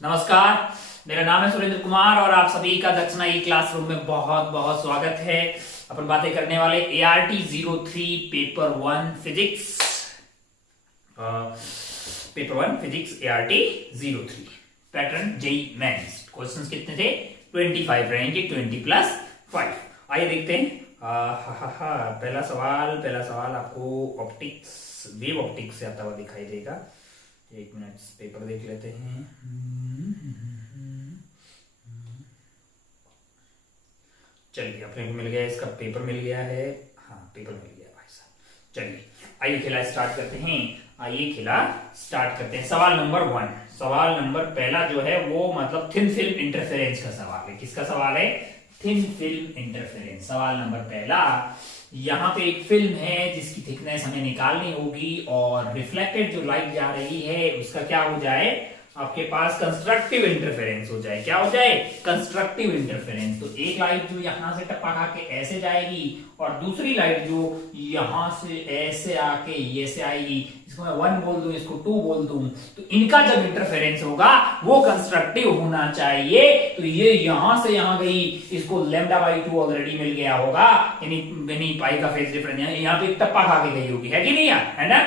नमस्कार, मेरा नाम है सुरेंद्र कुमार और आप सभी का दक्षिणा ई क्लासरूम में बहुत बहुत स्वागत है। अपन बातें करने वाले ART 03 paper 1 physics ART 03 pattern JEE mains. Questions कितने थे? 25 रहेंगे, 20+5। आइए देखते हैं। पहला सवाल आपको वेव ऑप्टिक्स से आता हुआ दिखाई देगा। एक मिनट पेपर देख लेते हैं। चलिए, अपने को मिल गया, इसका पेपर मिल गया है। हाँ, पेपर मिल गया भाई साहब। चलिए आइए खेला स्टार्ट करते हैं। सवाल नंबर 1। सवाल नंबर पहला जो है वो मतलब थिन फिल्म इंटरफेरेंस का सवाल है। किसका सवाल है? Thin film interference. सवाल नंबर पहला, यहाँ पे एक फिल्म है जिसकी थिकनेस हमें निकालनी होगी और रिफ्लेक्टेड जो लाइट जा रही है उसका क्या हो जाए? आपके पास कंस्ट्रक्टिव इंटरफेरेंस हो जाए। क्या हो जाए? Constructive interference. तो एक लाइट जो यहां से टपका के ऐसे जाएगी और दूसरी लाइट जो यहां से ऐसे आके ये से आएगी। इसको मैं 1 बोल दूं, इसको 2 बोल दूं, तो इनका जब इंटरफेरेंस होगा वो कंस्ट्रक्टिव होना चाहिए। तो ये यहां से यहां गई, इसको λ/2 ऑलरेडी मिल गया होगा, यानी पाई का फेज डिफरेंस यहाँ पे टप्पा खा के गई होगी, है कि नहीं यार? है ना?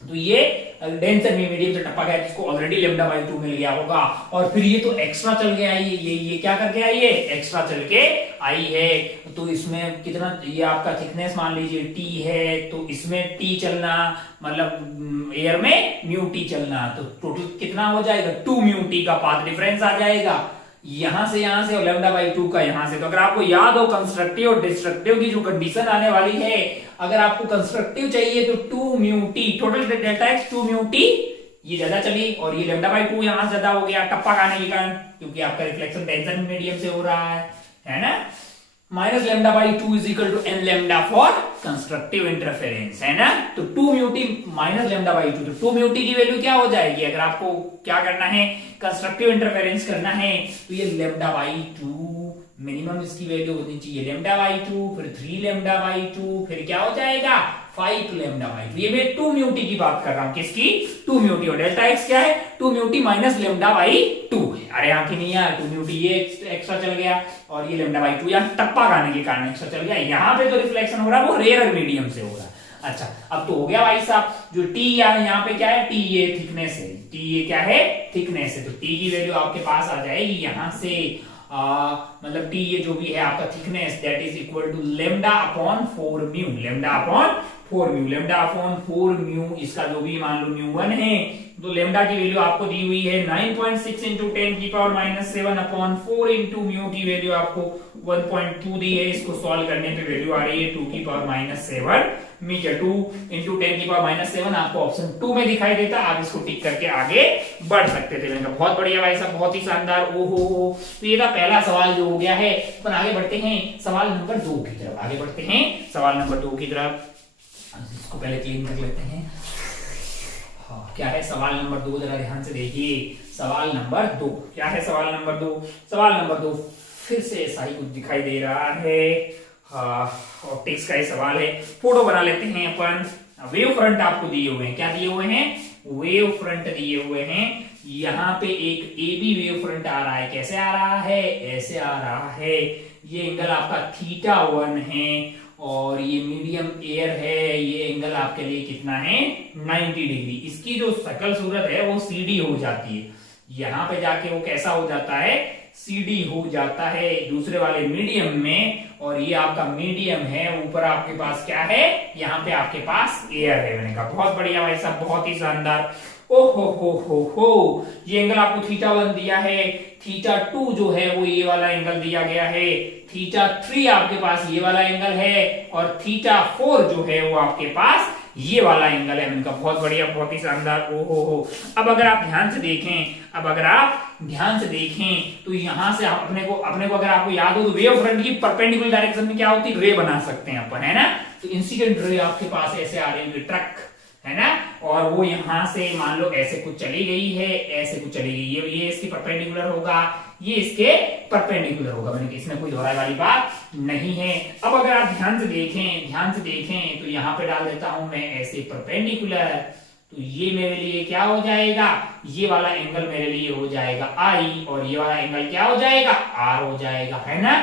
तो ये डेंसर मीडियम से टप्पा गया जिसको ऑलरेडी λ/2 मिल गया होगा। और फिर ये तो एक्स्ट्रा चल गया, ये क्या करके आई है? एक्स्ट्रा चल के आई है। तो इसमें कितना, ये आपका थिकनेस मान लीजिए t है, तो इसमें t चलना मतलब एयर में μt चलना, तो टोटल कितना हो जाएगा? 2 μt का पाथ डिफरेंस आ जाएगा यहां से और λ/2 का यहां से। तो अगर आपको याद हो कंस्ट्रक्टिव और डिस्ट्रक्टिव की जो कंडीशन आने वाली है, अगर आपको कंस्ट्रक्टिव चाहिए तो 2 μt, total delta x 2 μt, ये ज्यादा चली और ये λ/2 यहां ज्यादा हो गया टप्पा खाने के कारण, क्योंकि आपका रिफ्लेक्शन टेंशन मीडियम से हो रहा है ना? Minus λ/2 is equal to n lambda for constructive interference, है ना? तो 2 μt माइनस λ/2, तो 2 μt की वैल्यू क्या हो जाएगी? अगर आपको क्या करना है, कंस्ट्रक्टिव इंटरफेरेंस करना है, तो ये λ/2 मिनिमम इसकी वैल्यू होनी चाहिए λ/2, फिर 3 λ/2, फिर क्या हो जाएगा? 5 λ/2। ये मैं 2 μt की बात कर रहा हूं। किसकी? 2 μt। और डेल्टा x क्या है? 2 μt माइनस λ/2 है। अरे यहाँ की नहीं यार, 2 μt ये एक्स्ट्रा चल गया और ये λ/2 यहाँ टप्पा खाने के कारण एक्स्ट्रा चल गया। यहाँ पे जो रिफ्लेक्शन हो रहा है वो रेयर मीडियम से हो रहा है। अच्छा, अब तो हो गया भाई साहब। जो t यहाँ पे क्या है? t ये थिकनेस है, t ये क्या है? थिकनेस है। तो t की वैल्यू आपके पास आ जाएगी यहां से मतलब t ये जो भी है आपका thickness, that is equal to λ/4 μ। λ/4 μ इसका जो भी मान लो μ1 है, तो लेमडा की वैल्यू आपको दी हुई है 9.6 इंटू 10⁻⁷/4 इंटू म्यू की वैल्यू आपको 1.2 दी है। इसको सॉल्व करने पे वैल्यू आ रही है 2⁻⁷ मीटर। 2 इंटू 10⁻⁷ आपको ऑप्शन 2 में दिखाई देता। आप इसको टिक करके आगे बढ़ सकते थे। मैंने कहा बहुत बढ़िया भाई साहब, बहुत ही शानदार। ओहो, तो ये था पहला सवाल जो हो गया है। पर आगे बढ़ते हैं सवाल नंबर 2 की तरफ। सवाल नंबर 2 की तरफ इसको पहले क्लीन कर लेते हैं। हाँ, क्या है सवाल नंबर 2? जरा ध्यान से देखिए। सवाल नंबर 2 क्या है? सवाल नंबर 2 फिर से ऐसा ही कुछ दिखाई दे रहा है। ऑप्टिक्स का ही सवाल है। फोटो बना लेते हैं अपन। वेव फ्रंट आपको दिए हुए हैं। क्या दिए हुए हैं? वेव फ्रंट दिए हुए हैं। यहाँ पे एक AB वेव फ्रंट आ रहा है। कैसे आ रहा है? ऐसे आ रहा है। ये एंगल आपका θ1 है और ये मीडियम एयर है। ये एंगल आपके लिए कितना है? 90 डिग्री। इसकी जो शकल सूरत है वो CD हो जाती है। यहां पे जाके वो कैसा हो जाता है? CD हो जाता है दूसरे वाले मीडियम में। और ये आपका मीडियम है, ऊपर आपके पास क्या है? यहाँ पे आपके पास एयर है। मैंने कहा बहुत बढ़िया भाई साहब, बहुत ही शानदार। हो, ये एंगल आपको θ1 दिया है। θ2 जो है वो ये वाला एंगल दिया गया है। θ3 आपके पास ये वाला एंगल है और θ4 जो है वो आपके पास ये वाला एंगल है। इनका बहुत बढ़िया, बहुत ही शानदार। ओहो, अब अगर आप ध्यान से देखें तो यहां से अपने को अगर आपको याद हो तो वेव फ्रंट की परपेंडिकुलर डायरेक्शन में क्या होती है? रे बना सकते हैं अपन, है ना? तो इंसिडेंट रे आपके पास ऐसे आ रही है, ट्रक, है ना? और वो यहां से मान लो ऐसे कुछ चली गई है, ऐसे कुछ चली गई। ये इसकी परपेंडिकुलर होगा, ये इसके परपेंडिकुलर होगा। मैंने इसमें कोई दोहराई वाली बात नहीं है। अब अगर आप ध्यान से देखें तो यहाँ पे डाल देता हूं मैं ऐसे परपेंडिकुलर, तो ये मेरे लिए क्या हो जाएगा, ये वाला एंगल मेरे लिए हो जाएगा आई, और ये वाला एंगल क्या हो जाएगा, आर हो जाएगा, है ना।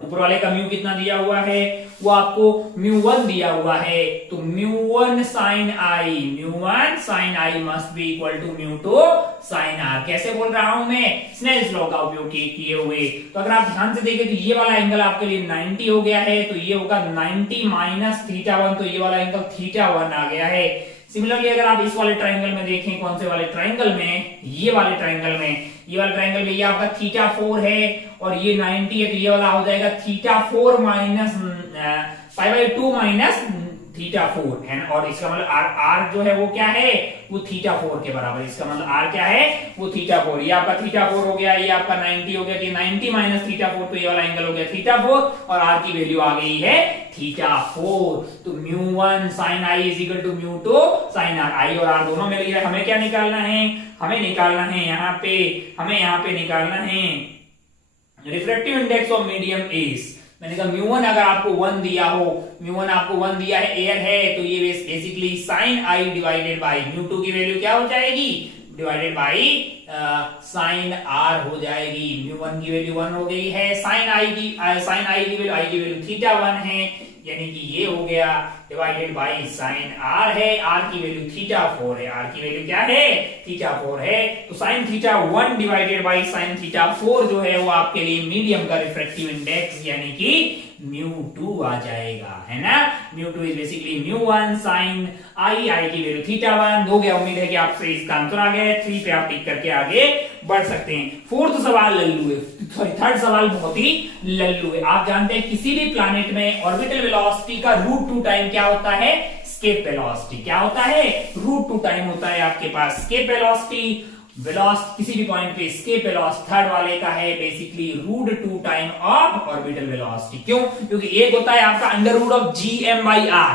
ऊपर वाले का म्यू कितना दिया हुआ है, वो आपको μ1 दिया हुआ है, तो μ1 sin i must be equal to μ2 sin r। कैसे बोल रहा हूं मैं, स्नेल्स लॉ का उपयोग किए हुए। तो अगर आप ध्यान से देखें तो ये वाला एंगल आपके लिए 90 हो गया है, तो ये होगा 90 माइनस θ1, तो ये वाला एंगल θ1 आ गया है। सिमिलरली अगर आप इस वाले ट्रायंगल में देखें, कौन से वाले ट्रायंगल में, ये वाले ट्रायंगल में, ये वाला ट्रायंगल में ये आपका θ4 है और ये 90 है, तो ये वाला हो जाएगा θ4 माइनस π/2 माइनस θ4 है ना। और इसका मतलब r जो है वो क्या है, वो θ4 के बराबर, इसका मतलब r क्या है, वो θ4। ये आपका θ4 हो गया, ये आपका 90 हो गया, तो 90 माइनस θ4, तो ये वाला एंगल हो गया θ4 और r की वैल्यू आ गई है θ4। तो μ1 sin i is equal to μ2 sin r। i और r दोनों मिल गया। हमें क्या निकालना है, हमें निकालना है यहाँ पे निकालना है refractive index of medium as. मैंने कहा μ1 अगर आपको 1 दिया हो, μ1 आपको 1 दिया है, एयर है, तो ये basically sin i divided by μ2 की वैल्यू क्या हो जाएगी, डिवाइडेड बाई sin r हो जाएगी। μ1 की वैल्यू 1 हो गई है, sin i की वैल्यू θ1 है, यानी कि ये हो गया डिवाइडेड बाई sin r है, r की वैल्यू θ4 है, r की वैल्यू क्या है, θ4 है। तो sin θ1 डिवाइडेड बाई sin θ4 जो है वो आपके लिए मीडियम का रिफ्रैक्टिव इंडेक्स यानी कि μ2 आ जाएगा, है ना। μ2 इज बेसिकली μ1 sin i की वैल्यू θ1 हो गया। उम्मीद है कि आपसे इसका आंसर आ गया है। 3 पे आप टिक करके आगे बढ़ सकते हैं। फोर्थ सवाल लल्लू है, सॉरी थर्ड सवाल बहुत ही लल्लू है। आप जानते हैं किसी भी प्लैनेट में ऑर्बिटल वेलोसिटी का √2 टाइम क्या होता है, स्केप वेलोसिटी। क्या होता है, √2 टाइम होता है आपके पास स्केप वेलोसिटी। किसी भी पॉइंट पे स्केप वेलोसिटी थर्ड वाले का है basically √2 time of orbital velocity. क्यों, क्योंकि एक होता है आपका √gm/r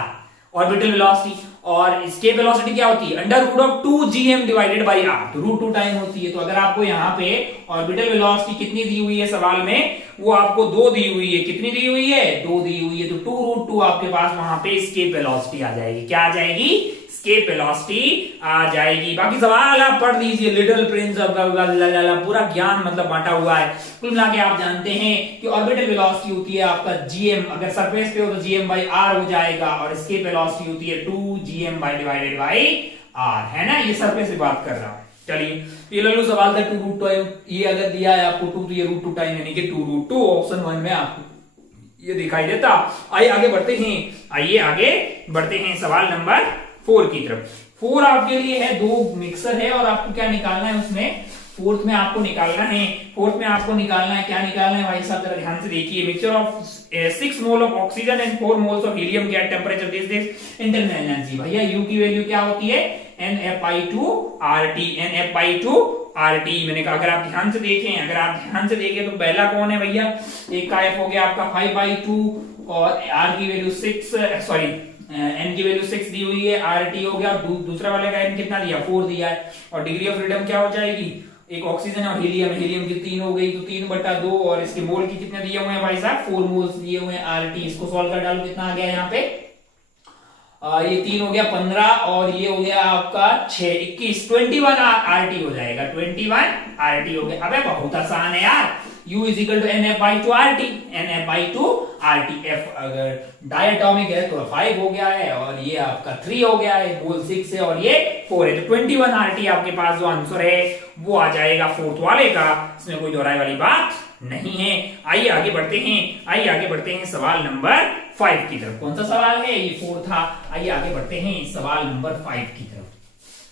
ऑर्बिटल वेलोसिटी, और स्केप वेलोसिटी क्या होती है √2gm डिवाइडेड बाई r, तो √2 टाइम होती है। तो अगर आपको यहाँ पे ऑर्बिटल वेलोसिटी कितनी दी हुई है सवाल में, वो आपको 2 दी हुई है। कितनी दी हुई है, 2 दी हुई है, तो 2√2 आपके पास वहां पे स्केप वेलोसिटी आ जाएगी। क्या आ जाएगी, स्केप वेलोसिटी आ जाएगी। बाकी सवाल आप पढ़ लीजिए, लिटिल प्रिंस पूरा ज्ञान मतलब बांटा हुआ है। कुल मिला के आप जानते हैं कि ऑर्बिटल वेलोसिटी होती है आपका gm, अगर सरफेस पे हो तो gm/r हो जाएगा, और स्केप वेलोसिटी होती है 2gm डिवाइडेड बाई r, है ना। ये सरफेस से बात कर रहा हूं। चलिए, ये लल्लू सवाल था 2√2, ये अगर दिया है आपको 2 तो ये √2 टाइम यानी कि 2√2 ऑप्शन 1 में आपको ये दिखाई देता। आइए आगे बढ़ते हैं सवाल नंबर 4 की तरफ। 4 आपके लिए है 2 मिक्सर है और आपको क्या निकालना है उसमें, फोर्थ में आपको निकालना है क्या निकालना है भाई साहब, जरा ध्यान से देखिए। Mixture of 6 mole of oxygen and 4 moles of helium के at temperature this internal energy. भैया यू की वैल्यू क्या होती है, NF/2 RT। मैंने कहा अगर आप ध्यान से देखें तो पहला कौन है भैया, एक का F हो गया आपका 5/2 और R की वैल्यू 6, सॉरी N की वैल्यू 6 दी हुई है, RT हो गया। दूसरा वाले का N कितना दिया, 4 दिया है। और डिग्री ऑफ फ्रीडम क्या हो जाएगी, एक ऑक्सीजन और हीलियम की 3 हो गई, तो 3/2, और इसके मोल की कितने दिए हुए हैं भाई साहब, 4 मोल्स दिए हुए हैं RT। इसको सॉल्व कर डालो, कितना आ गया यहाँ पे, ये 3 हो गया 15 और ये हो गया आपका 6 21 21 RT हो जाएगा, 21 RT हो गया। अबे बहुत आसान है यार, U is equal to NF/2 RT। F अगर डायटोमिक है तो 5 हो गया है, और ये आपका 3 हो गया है, मोल 6 है और ये 4 है, तो 21 RT आपके पास जो आंसर है वो आ जाएगा फोर्थ वाले का। इसमें कोई दोहराई वाली बात नहीं है। आइए आगे बढ़ते हैं सवाल नंबर 5 की तरफ। कौन सा सवाल है, ये 4 था। आइए आगे बढ़ते हैं सवाल नंबर 5 की तरफ।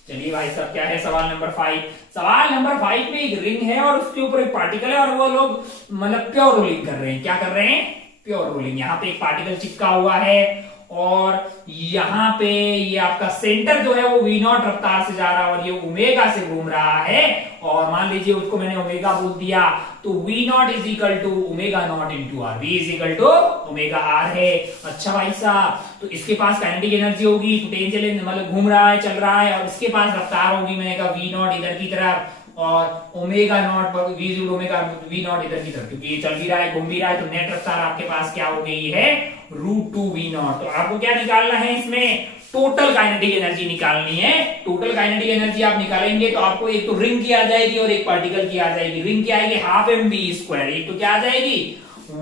चलिए भाई साहब, क्या है सवाल नंबर 5। सवाल नंबर 5 में एक रिंग है और उसके ऊपर एक पार्टिकल है, और वो लोग मतलब प्योर रोलिंग कर रहे हैं। क्या कर रहे हैं, प्योर रोलिंग। यहाँ पे एक पार्टिकल चिपका हुआ है और यहाँ पे ये आपका सेंटर जो है वो V0 रफ्तार से जा रहा है और ये ओमेगा से घूम रहा है, और मान लीजिए उसको मैंने ओमेगा बोल दिया, तो V0 is equal to ω0 into R, V is equal to ω/r है। अच्छा भाई साहब, तो इसके पास काइनेटिक एनर्जी होगी, पोटेंशियल मतलब घूम रहा है, चल रहा है, और इसके पास रफ्तार होगी, मैंने कहा V0 इधर की तरफ और ω0 पर V0 इधर की तरफ, क्योंकि ये चल भी रहा है, घूम भी रहा है, तो नेट रफ्तार आपके पास क्या हो गई है, √2 V0। तो आपको क्या निकालना है इसमें, टोटल काइनेटिक एनर्जी निकालनी है। टोटल काइनेटिक एनर्जी आप निकालेंगे तो आपको एक तो रिंग की आ जाएगी और एक पार्टिकल की आ जाएगी। रिंग की आएगी हाफ एम बी स्क्वायर, एक तो क्या आ जाएगी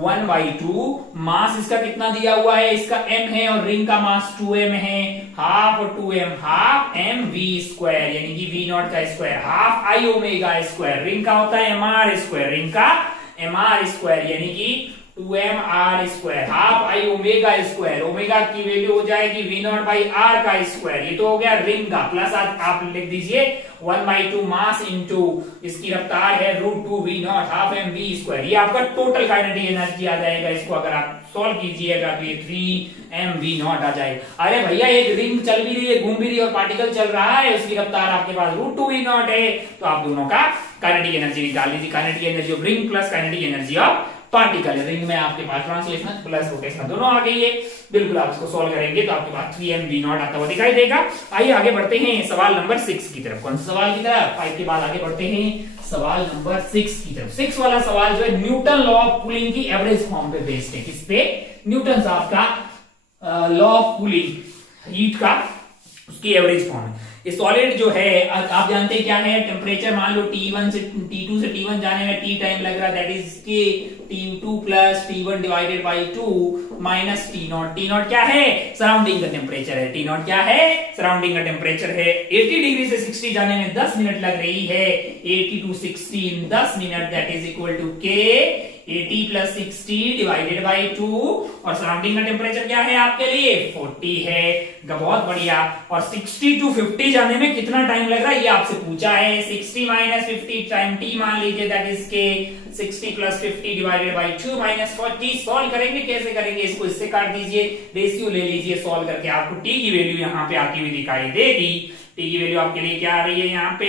1/2। मास इसका कितना दिया हुआ है, इसका m है और रिंग का मास 2m है, half 2m half M V square यानी कि वी नॉट का square half I omega square. Ring का होता है mr स्क्वायर, रिंग का mr स्क्वायर यानी कि 2mr square half I omega square. Omega की वैल्यू हो जाएगी वी नॉट बाई आर का स्क्वायर। ये तो हो गया रिंग का, प्लस आप लिख दीजिए 1/2 मास इंटू इसकी रफ्तार है √2 V nought half M V square. ये आपका टोटल काइनेटिक एनर्जी आ जाएगा। इसको अगर आप सॉल्व कीजिएगा तो ये 3m वी नॉट आ जाएगा। अरे भैया एक रिंग चल भी रही है, घूम भी रही है और पार्टिकल चल रहा है, उसकी रफ्तार आपके पास √2 वी नॉट है, तो आप दोनों का काइनेटिक एनर्जी निकाल लीजिए। Kinetic energy of ring plus kinetic energy of particle. Ring में आपके पास ट्रांसलेशनल प्लस रोटेशनल दोनों आ गई है। बिल्कुल आप इसको सॉल्व करेंगे तो आपके पास 3m v नॉट आता हुआ दिखाई देगा। आइए आगे बढ़ते हैं सवाल नंबर 6 की तरफ। कौन सा सवाल की तरफ? 5 के बाद आगे बढ़ते हैं सवाल नंबर 6 की तरफ। 6 वाला सवाल जो है न्यूटन लॉ ऑफ कूलिंग की एवरेज फॉर्म पे बेस्ड है। किस पे? न्यूटन साहब का लॉ ऑफ कूलिंग हीट का, उसकी एवरेज फॉर्म है। सॉलिड जो है आप जानते हैं क्या है, टेम्परेचर मान लो T1 से T2 से T1 जाने में T टाइम लग रहा है, दैट इज के T2 plus T1 divided by 2 minus T0। T0 क्या है? सराउंडिंग का टेम्परेचर है। T0 क्या है? सराउंडिंग का टेम्परेचर है। 80 डिग्री से 60 जाने में 10 मिनट लग रही है। 80 to 60 in 10 minute, that is equal to K 80 plus 60 divided by 2। और सराउंडिंग का टेम्परेचर क्या है आपके लिए? 40 है। बहुत बढ़िया। और 60 टू 50 जाने में कितना टाइम लग रहा है ये आपसे पूछा है। 60 माइनस 50 टाइम t मान लीजिए, दैट इज के 60 plus 50 divided by 2 minus 40। Solve करेंगे, कैसे करेंगे? इसको इससे काट दीजिए, रेशियो ले लीजिए। सॉल्व करके आपको t की वैल्यू यहाँ पे आती हुई दिखाई देगी। t की वैल्यू आपके लिए क्या आ रही है यहाँ पे?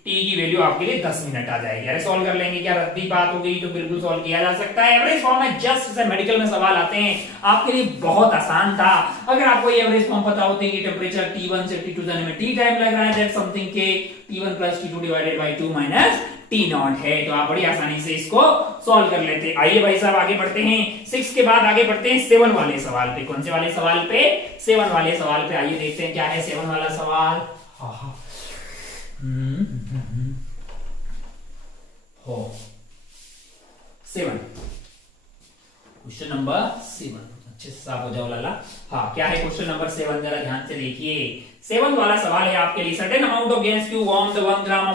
t की वैल्यू आपके लिए 10 मिनट आ जाएगी। अरे सॉल्व कर लेंगे, क्या रद्दी बात हो गई? तो बिल्कुल सॉल्व किया जा सकता है। एवरेज फॉर्म में जस्ट से मेडिकल में सवाल आते हैं, आपके लिए बहुत आसान था। अगर आपको ये एवरेज फॉर्म पता होती है कि टेम्परेचर T1 से T2 जाने में T टाइम लग रहा है, दैट समथिंग के T1 plus T2 divided by 2 minus T0 है, तो आप बड़ी आसानी से इसको सॉल्व कर लेते। आइए भाई साहब आगे बढ़ते हैं। 6 के बाद आगे बढ़ते हैं 7 वाले सवाल पे। कौन से वाले सवाल पे? 7 वाले सवाल पे। आइए देखते हैं क्या है 7 वाला सवाल। हो 7, क्वेश्चन नंबर 7। अच्छे से साफ हो जाओ लाला। हाँ, क्या है क्वेश्चन नंबर 7? जरा ध्यान से देखिए। 7 वाला सवाल है आपके लिए। Certain amount of gas Q warm the 1 ग्राम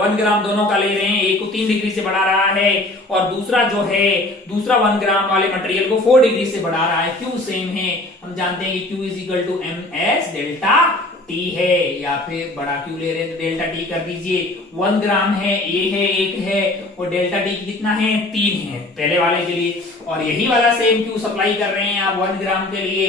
1 ग्राम दोनों का ले रहे हैं। एक को 3 डिग्री से बढ़ा रहा है और दूसरा जो है दूसरा 1 ग्राम वाले मटेरियल को 4 डिग्री से बढ़ा रहा है। क्यू सेम है, हम जानते हैं कि Q is equal to MS delta T है, या फिर बड़ा Q ले रहे हैं तो डेल्टा T कर दीजिए। 1 ग्राम है, A है, 1 है, और डेल्टा T कितना है? 3 है पहले वाले के लिए। और यही वाला सेम Q सप्लाई कर रहे हैं आप 1 ग्राम के लिए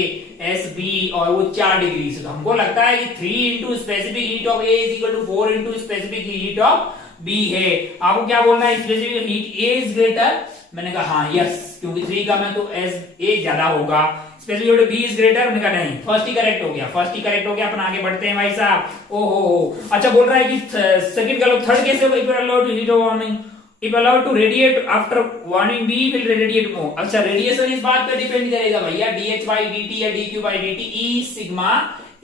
SB, और वो 4 डिग्री से। तो हमको लगता है कि 3 into specific heat of A is equal to 4 into specific heat of B है। आपको क्या बोलना है? Specific heat A is greater. मैंने कहा हाँ यस, क्योंकि 3 का मैं तो A ज्यादा होगा। स्पेसिफिक B इज ग्रेटर, मैंने कहा नहीं, फर्स्ट ही करेक्ट हो गया, फर्स्ट ही करेक्ट हो गया। अपन आगे बढ़ते हैं भाई साहब। ओहो, अच्छा बोल रहा है कि सेकंड का लोग थर्ड कैसे? If allowed to heat of warming, if allowed to radiate after warming B will radiate more. अच्छा, रेडिएशन इस बात पे डिपेंड करेगा भैया, dH/dt या dQ/dt E sigma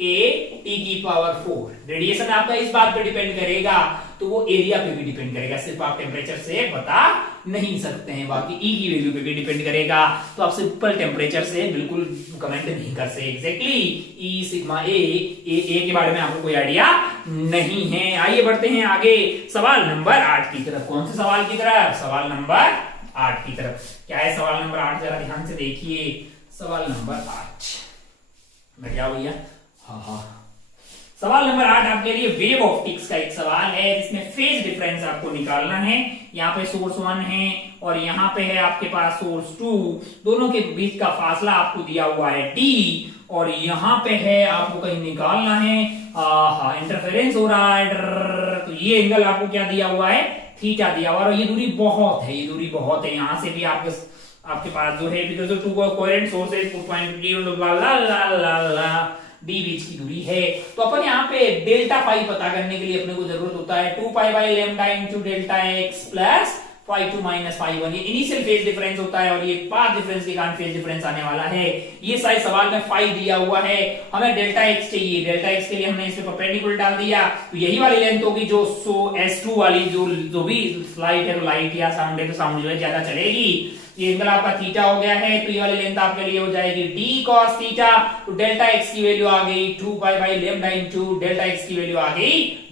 A T की पावर 4। रेडिएशन आपका इस बात पे डिपेंड करेगा, तो वो एरिया पे भी डिपेंड करेगा। सिर्फ आप टेम्परेचर से बता नहीं सकते हैं, बाकी ई की वैल्यू पे भी डिपेंड करेगा। तो आप सिंपल टेम्परेचर से बिल्कुल कमेंट नहीं कर सकते। एग्जैक्टली ई सिग्मा ए के बारे में आपको कोई आइडिया नहीं है। आइए बढ़ते हैं आगे सवाल नंबर 8 की तरफ। कौन से सवाल की तरफ? सवाल नंबर 8 की तरफ। क्या है सवाल नंबर 8? जरा ध्यान से देखिए। सवाल नंबर 8 बढ़िया भैया। हाँ, सवाल नंबर 8 आपके लिए वेव ऑप्टिक्स का एक सवाल है, जिसमें फेज डिफरेंस आपको निकालना है। यहाँ पे सोर्स 1 है और यहाँ पे है आपके पास सोर्स 2, दोनों के बीच का फासला आपको दिया हुआ है D, और यहाँ पे है आपको कहीं निकालना है इंटरफेरेंस हो रहा है, तो ये एंगल आपको क्या दिया हुआ है? थीटा दिया हुआ है। और ये दूरी बहुत है, ये दूरी बहुत है। यहाँ से भी आपके पास जो है because of 2 coherent sources d बीच की दूरी है। तो अपन यहाँ पे डेल्टा फाई पता करने के लिए अपने को जरूरत होता है 2 pi by lambda into delta x plus phi2 minus phi1, ये इनिशियल फेज डिफरेंस होता है और ये पाथ डिफरेंस के कारण फेज डिफरेंस आने वाला है। ये साइज सवाल में फाई दिया हुआ है, हमें डेल्टा एक्स चाहिए। डेल्टा एक्स के लिए हमने इसमें परपेंडिकुलर डाल दिया, तो यही वाली लेंथ होगी जो S2 वाली जो भी लाइट है, तो लाइट या साउंड है तो साउंड जो है ज्यादा चलेगी। ये एंगल आपका थीटा हो गया है, तो ये वाली लेंथ आपके लिए हो जाएगी d cos थीटा। तो डेल्टा x की वैल्यू आ गई 2 pi by lambda into delta x की वैल्यू आ गई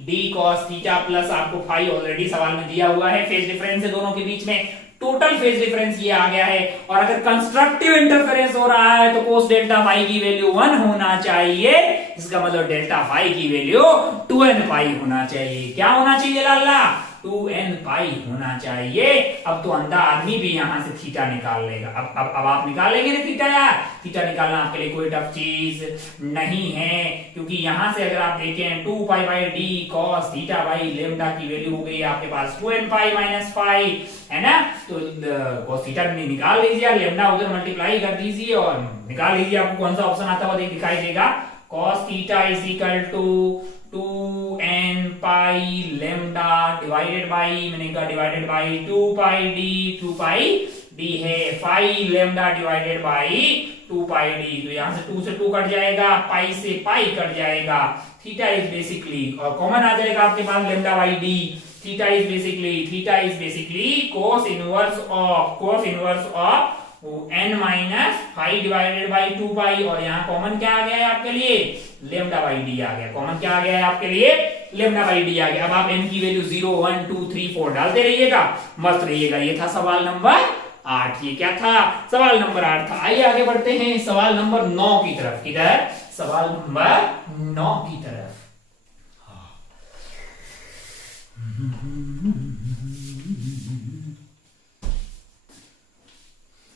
d cos थीटा प्लस आपको फाई ऑलरेडी सवाल में दिया हुआ है, फेज डिफरेंस है दोनों के बीच में, टोटल फेज डिफरेंस ये आ गया है। और अगर कंस्ट्रक्टिव इंटरफेरेंस हो रहा है तो cos डेल्टा फाई की वैल्यू 1 होना चाहिए, इसका मतलब डेल्टा फाई की वैल्यू 2n पाई होना चाहिए। क्या होना चाहिए लाला? 2n पाई होना चाहिए। अब तो अंधा आदमी भी यहां से थीटा निकाल लेगा। अब आप निकाल लेंगे ना थीटा यार? थीटा निकालना आपके लिए कोई टफ चीज नहीं है, क्योंकि यहां से अगर आप देखें 2 pi by d cos theta by lambda की वैल्यू हो गई आपके पास 2n पाई माइनस पाई, है ना? तो cos थीटा निकाल लीजिए, लेम्डा उधर मल्टीप्लाई कर दीजिए और निकाल लीजिए। आपको कौन सा ऑप्शन आता हुआ दिखाई देगा? cos theta is equal to 2n pi lambda divided by, मैंने कहा डिवाइडेड बाई 2 पाई d है, phi lambda divided by 2 pi d। तो यहां से 2 से 2 कट जाएगा, पाई से पाई कट जाएगा, थीटा इज बेसिकली, और कॉमन आ जाएगा आपके पास lambda by d। Theta is basically cos inverse of n minus phi divided by 2 pi, और यहाँ कॉमन क्या आ गया है आपके लिए? लेम्डा बाई डी आ गया। कॉमन क्या आ गया है आपके लिए? लेम्डा बाई डी आ गया। अब आप n की वैल्यू 0 1 2 3 4 डालते रहिएगा, मस्त रहिएगा। ये था सवाल नंबर 8। ये क्या था? सवाल नंबर 8 था। आइए आगे बढ़ते हैं सवाल नंबर 9 की तरफ। किधर? सवाल नंबर 9 की तरफ।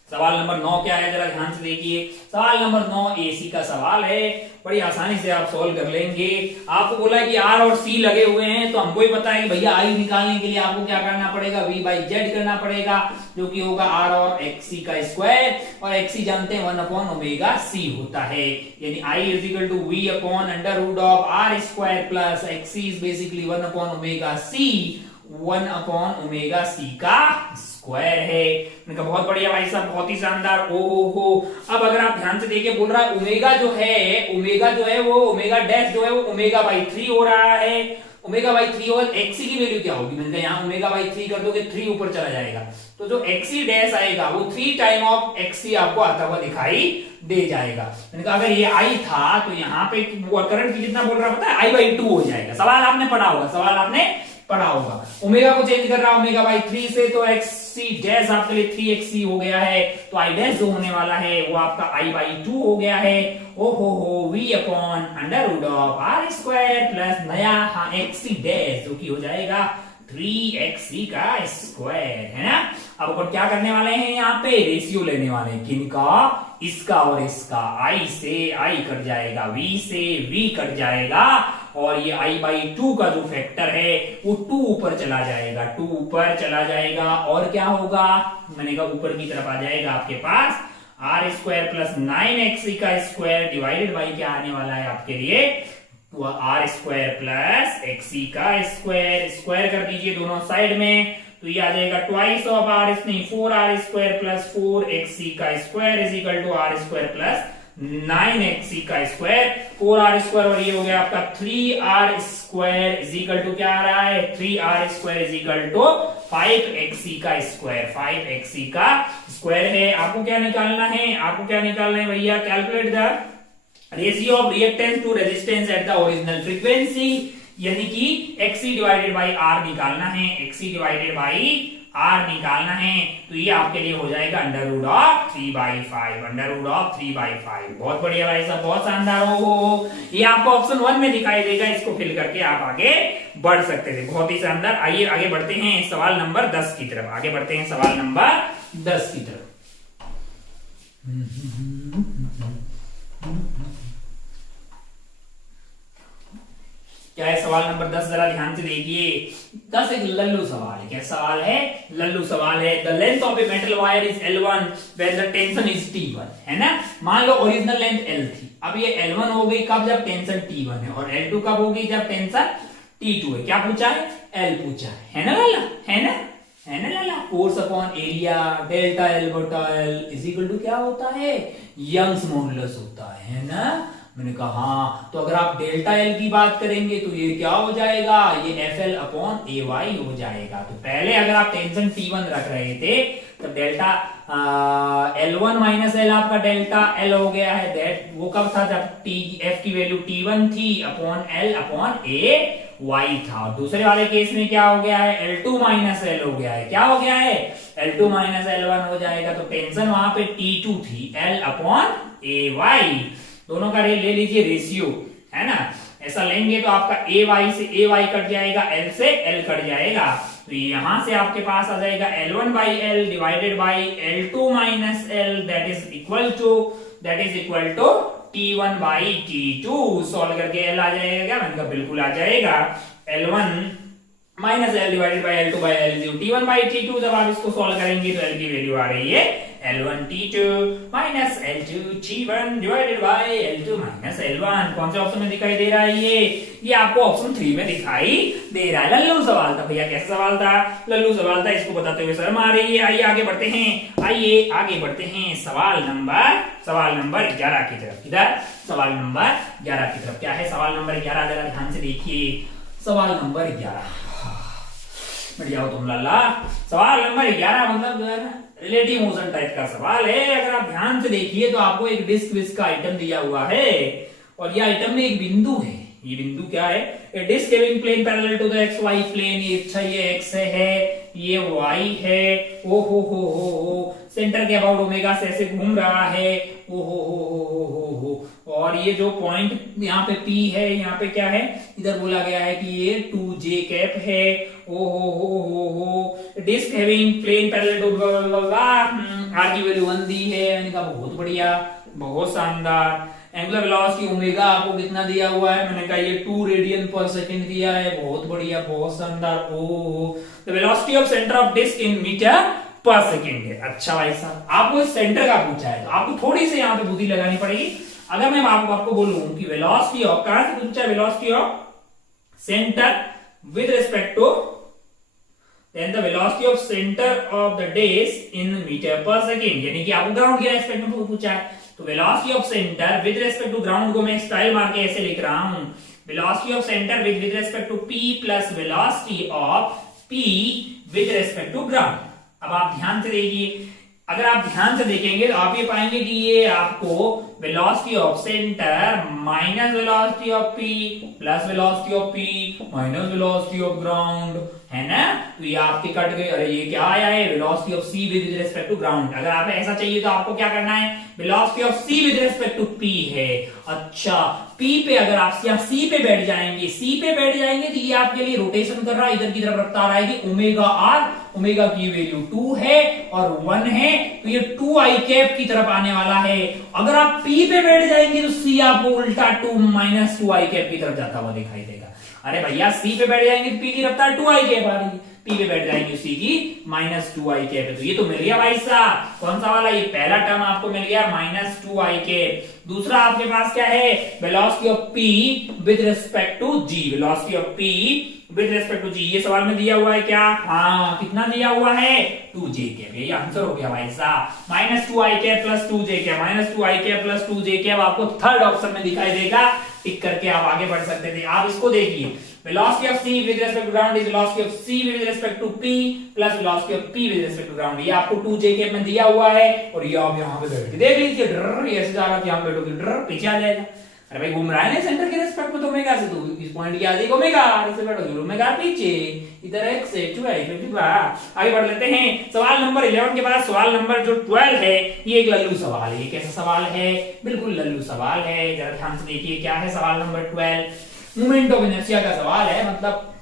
सवाल नंबर 9 क्या है, जरा ध्यान से देखिए। सवाल नंबर 9 एसी का सवाल है, बड़ी आसानी से आप सॉल्व कर लेंगे। आपको बोला है कि आर और सी लगे हुए हैं, तो हमको ही पता है कि भैया आई निकालने के लिए आपको क्या करना पड़ेगा? वी बाई जेड करना पड़ेगा, जो कि होगा आर और एक्सी का स्क्वायर, और एक्सी जानते हैं 1 अपॉन ओमेगा सी होता है, यानी I is equal to V upon under root of R square plus XC is basically 1 upon omega C, 1 upon omega C का स्क्वायर है। मैंने कहा बहुत बढ़िया भाई साहब, बहुत ही शानदार। ओ हो। अब अगर आप ध्यान से देखिए, बोल रहा है ओमेगा जो है वो ओमेगा डैश जो है वो ओमेगा बाई 3 हो रहा है। ओमेगा बाई 3 होगा, एक्सी की वैल्यू क्या होगी? मैंने कहा यहाँ ओमेगा बाई 3 कर दोगे 3 ऊपर चला जाएगा, तो जो एक्सी डैश आएगा वो 3 टाइम ऑफ एक्सी आपको आता हुआ दिखाई दे जाएगा। मैंने कहा अगर ये आई था तो यहाँ पे करंट कितना बोल रहा पता है? आई बाई 2 हो जाएगा। सवाल आपने पढ़ा होगा, ओमेगा को चेंज कर रहा है ओमेगा बाई 3 से, तो एक्सी डैश आपके लिए 3xc हो गया है, तो आई डैश जो होने वाला है वो आपका आई बाई 2 हो गया है। ओ हो V upon under root of R square plus नया एक्सी डैश, जो कि हो जाएगा 3xc का स्क्वायर, है ना? अब अपन क्या करने वाले हैं? यहाँ पे रेशियो लेने वाले हैं। किनका? इसका और इसका। आई से आई कट जाएगा, वी से वी कट जाएगा, और ये आई बाई 2 का जो फैक्टर है वो 2 ऊपर चला जाएगा, 2 ऊपर चला जाएगा, और क्या होगा? मैंने कहा ऊपर की तरफ आ जाएगा आपके पास आर स्क्वायर प्लस 9xc का स्क्वायर डिवाइडेड बाई क्या आने वाला है आपके लिए? वह आर स्क्वायर प्लस एक्सी का स्क्वायर। स्क्वायर कर दीजिए दोनों साइड में, तो ये आ जाएगा ट्वाइस ऑफ आर, नहीं 4r स्क्वायर प्लस 4xc का square is equal to R square plus 9xc का स्क्वायर। 4r स्क्वायर और ये हो गया आपका 3r square is equal to क्या आ रहा है? 3r square is equal to 5xc का स्क्वायर। 5xc का स्क्वायर है। आपको क्या निकालना है भैया? Calculate the ratio of reactance to resistance at the original frequency, यानी कि XC डिवाइडेड बाई R निकालना है, XC डिवाइडेड बाई R निकालना है। तो ये आपके लिए हो जाएगा under root of 3/5, under root of 3/5। बहुत बढ़िया भाई साहब, बहुत शानदार। हो ये आपको ऑप्शन 1 में दिखाई देगा, इसको फिल करके आप आगे बढ़ सकते थे। बहुत ही शानदार। आइए आगे बढ़ते हैं सवाल नंबर 10 की तरफ। क्या है सवाल नंबर 10? जरा ध्यान से देखिए। 10 एक लल्लू सवाल है। क्या सवाल है? लल्लू सवाल है। The length of a metal wire is L1 when the tension is T1, है ना? मान लो ओरिजिनल लेंथ L थी, अब ये L1 हो गई कब? जब टेंशन T1 है, और L2 कब होगी? जब टेंशन T2 है। क्या पूछा है? L पूछा है ना वाला, है ना? है ना लाला, force upon area delta L बटा एल इज इक्वल टू क्या होता है, यंग्स मॉडुलस होता है ना। मैंने कहा हाँ, तो अगर आप डेल्टा एल की बात करेंगे तो ये क्या हो जाएगा, ये एफ एल अपॉन ए वाई हो जाएगा। तो पहले अगर आप टेंशन T1 रख रहे थे तो डेल्टा L1 माइनस एल आपका डेल्टा एल हो गया है, दैट वो कब था, जब टी एफ की वैल्यू T1 थी अपॉन एल अपॉन ए वाई था। और दूसरे वाले केस में क्या हो गया है, L2 माइनस एल हो गया है, क्या हो गया है, L2 माइनस L1 हो जाएगा। तो टेंशन वहां पे T2 थी, एल अपॉन ए वाई, दोनों का ले लीजिए रेशियो, है ना। ऐसा लेंगे तो आपका ए वाई से ए वाई कट जाएगा, एल से एल कट जाएगा, तो यहां से आपके पास आ जाएगा L1 by L divided by L2 minus L, that is equal to T1 by T2। Solve करके एल आ जाएगा क्या, मैंने कहा बिल्कुल आ जाएगा। L1 minus L divided by L2 by L0, T1 by T2। जब आप इसको सॉल्व करेंगे तो एल की वैल्यू आ रही है L1 T2 minus L2 T1 divided by L2 minus L1। कौन से ऑप्शन में दिखाई दे रहा है, ये आपको ऑप्शन 3 में दिखाई दे रहा है। लल्लू सवाल था भैया, कैसा सवाल था, लल्लू सवाल था, इसको बताते हुए शर्म आ रही है। आइए आगे बढ़ते हैं, सवाल नंबर 11 की तरफ। किधर, सवाल नंबर 11 की तरफ। क्या है सवाल नंबर 11, जरा ध्यान से देखिए। सवाल नंबर 11, बैठ जाओ तुम लाला। सवाल नंबर 11 मतलब जो है ना रिलेटिव मोशन टाइप का सवाल है। अगर आप ध्यान से देखिए तो आपको एक डिस्क विस्क का आइटम दिया हुआ है, और ये आइटम में एक बिंदु है। ये बिंदु क्या है, a disc having plane parallel to the X Y plane. ये अच्छा, ये एक्स है, ये वाई है, ओ हो, सेंटर के अबाउट ओमेगा से ऐसे घूम रहा है, ओ हो। और ये जो पॉइंट यहाँ पे P है, यहाँ पे क्या है, इधर बोला गया है कि ये 2j कैप है, ओ हो। Disc having plane parallel to R की वैल्यू 1 दी है। मैंने कहा बहुत बढ़िया, बहुत शानदार। एंगुलर वेलोसिटी ओमेगा आपको कितना दिया हुआ है, मैंने कहा ये 2 रेडियन पर सेकंड दिया है, बहुत बढ़िया, बहुत शानदार। Oh the velocity of centre of disc in metre per second है। अच्छा भाई साहब, आपको इस सेंटर का पूछा है तो आपको थोड़ी सी यहाँ पे बुद्धि लगानी पड़ेगी। अगर मैं आपको बोलूं कि वेलोसिटी ऑफ, कहां से पूछा है, velocity of centre with respect to, then the velocity of centre of the disc in metre per second, यानी कि आपको ग्राउंड के रेस्पेक्ट में पूछा है। तो velocity of centre with respect to ground को मैं स्टाइल मार के ऐसे लिख रहा हूं, velocity of centre with respect to P plus velocity of P with respect to ground. अब आप ध्यान से देखिए, अगर आप ध्यान से देखेंगे तो आप ये पाएंगे कि ये आपको velocity of centre minus velocity of P plus velocity of P minus velocity of ground, है ना। तो ये आपके कट गए। अरे ये क्या आया है, velocity of C with respect to ground. अगर आप ऐसा चाहिए तो आपको क्या करना है, velocity of C with respect to P है। अच्छा, P पे अगर आप यहाँ C पे बैठ जाएंगे तो ये आपके लिए रोटेशन कर रहा है, इधर की तरफ रफ्तार आएगी ओमेगा R। ओमेगा की वैल्यू 2 है और 1 है, तो ये 2i कैप की तरफ आने वाला है। अगर आप P पे बैठ जाएंगे तो C आपको उल्टा 2 माइनस 2i कैप की तरफ जाता हुआ दिखाई देगा। अरे भैया C पे बैठ जाएंगे तो P की रफ्तार 2i कैप आ रही है, P पे बैठ जाएंगे C की माइनस 2i कैप है। तो ये तो मिल गया भाई साहब, कौन सा वाला, ये पहला टर्म आपको मिल गया माइनस 2i कैप। दूसरा आपके पास क्या है, velocity of P with respect to G, velocity of P with respect to G। ये सवाल में दिया हुआ है क्या, हाँ कितना दिया हुआ है, 2j कैप। ये आंसर हो गया भाई साहब, minus 2i cap plus 2j cap, minus 2i cap plus 2j cap आपको थर्ड ऑप्शन में दिखाई देगा। टिक करके आप आगे बढ़ सकते थे। आप इसको देखिए, velocity of C with respect to ground is velocity of C with respect to P plus velocity of P with respect to ground. ये आपको 2j कैप में दिया हुआ है, और ये आप यहाँ पे बैठ के देख लीजिए, ड्र ये ऐसे जा रहा है, यहाँ बैठोगे ड्र पीछे आ जाएगा। अरे भाई घूम रहा है ना सेंटर के रिस्पेक्ट में, तो ओमेगा से, तो इस पॉइंट की आ जाएगी ओमेगा, इसे बैठोगे ओमेगा पीछे, इधर x है 2i। आगे बढ़ लेते हैं, सवाल नंबर 11 के बाद सवाल नंबर जो 12 है, ये एक लल्लू सवाल है। ये कैसा सवाल है, बिल्कुल लल्लू सवाल है। जरा ध्यान से देखिए क्या है सवाल नंबर 12, मोमेंट ऑफ इनर्शिया का सवाल है। मतलब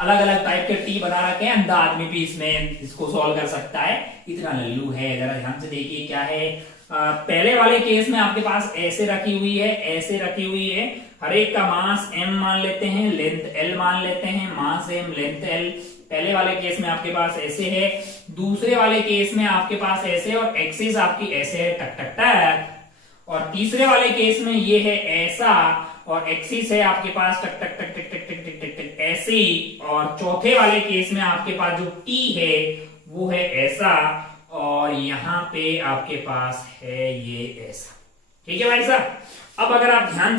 अलग अलग टाइप के टी बना रखे हैं, अंधा आदमी भी इसमें इसको सॉल्व कर सकता है, इतना लल्लू है। जरा ध्यान से देखिए क्या है। पहले वाले केस में आपके पास ऐसे रखी हुई है, हर एक का मास m मान लेते हैं, लेंथ l मान लेते हैं, मास m लेंथ l। पहले वाले केस में आपके पास ऐसे है, दूसरे वाले केस में आपके पास ऐसे, और एक्सिस आपकी ऐसे है टक टक टक, और तीसरे वाले केस में ये है ऐसा, और एक्सिस है आपके पास टक टक टक टक टक टक टक टक टक ऐसी, और चौथे वाले केस में आपके पास जो t है वो है ऐसा, और यहां पे आपके पास है ये ऐसा। ठीक है भाई साहब। अब अगर आप ध्यान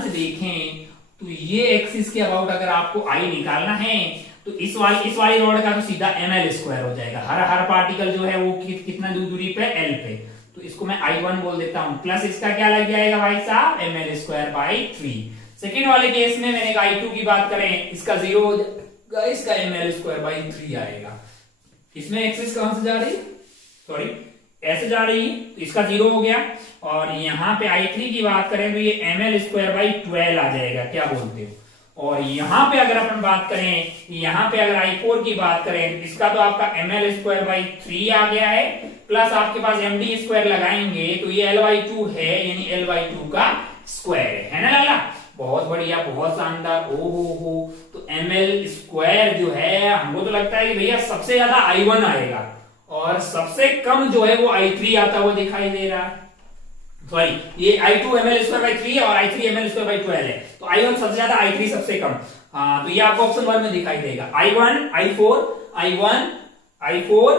से देखें तो ये एक्सिस के अबाउट अगर आपको आई निकालना है तो इस वाली रॉड का तो सीधा ml² हो जाएगा। हर पार्टिकल जो है वो कितना दूरी पे, l पे, तो इसको मैं I1 बोल देता हूं, प्लस इसका क्या लग जाएगा भाई साहब, ml²/3। सेकेंड वाले केस में मैंने कहा I2 की बात करें, इसका 0 हो जाएगा, इसका ml²/3 आएगा। इसमें एक्सिस कहां से जा रही, सॉरी ऐसे जा रही है, तो इसका 0 हो गया। और यहाँ पे I3 की बात करें तो ये ml²/12 आ जाएगा, क्या बोलते हो। और यहाँ पे अगर अपन बात करें, यहाँ पे अगर I4 की बात करें, इसका तो आपका ml²/3 आ गया है, प्लस आपके पास md² लगाएंगे तो ये l/2 है, यानी l/2 का स्क्वायर है ना लाला। बहुत बढ़िया, बहुत शानदार। हो तो ml² जो है, हमको तो लगता है कि भैया सबसे ज्यादा I1 आएगा और सबसे कम जो है वो I3 आता हुआ दिखाई दे रहा है। सॉरी, ये I2 ml²/3 और I3 ml²/12 है, तो I1 सबसे ज्यादा, I3 सबसे कम। हाँ, तो ये आपको ऑप्शन 1 में दिखाई देगा। I1 I4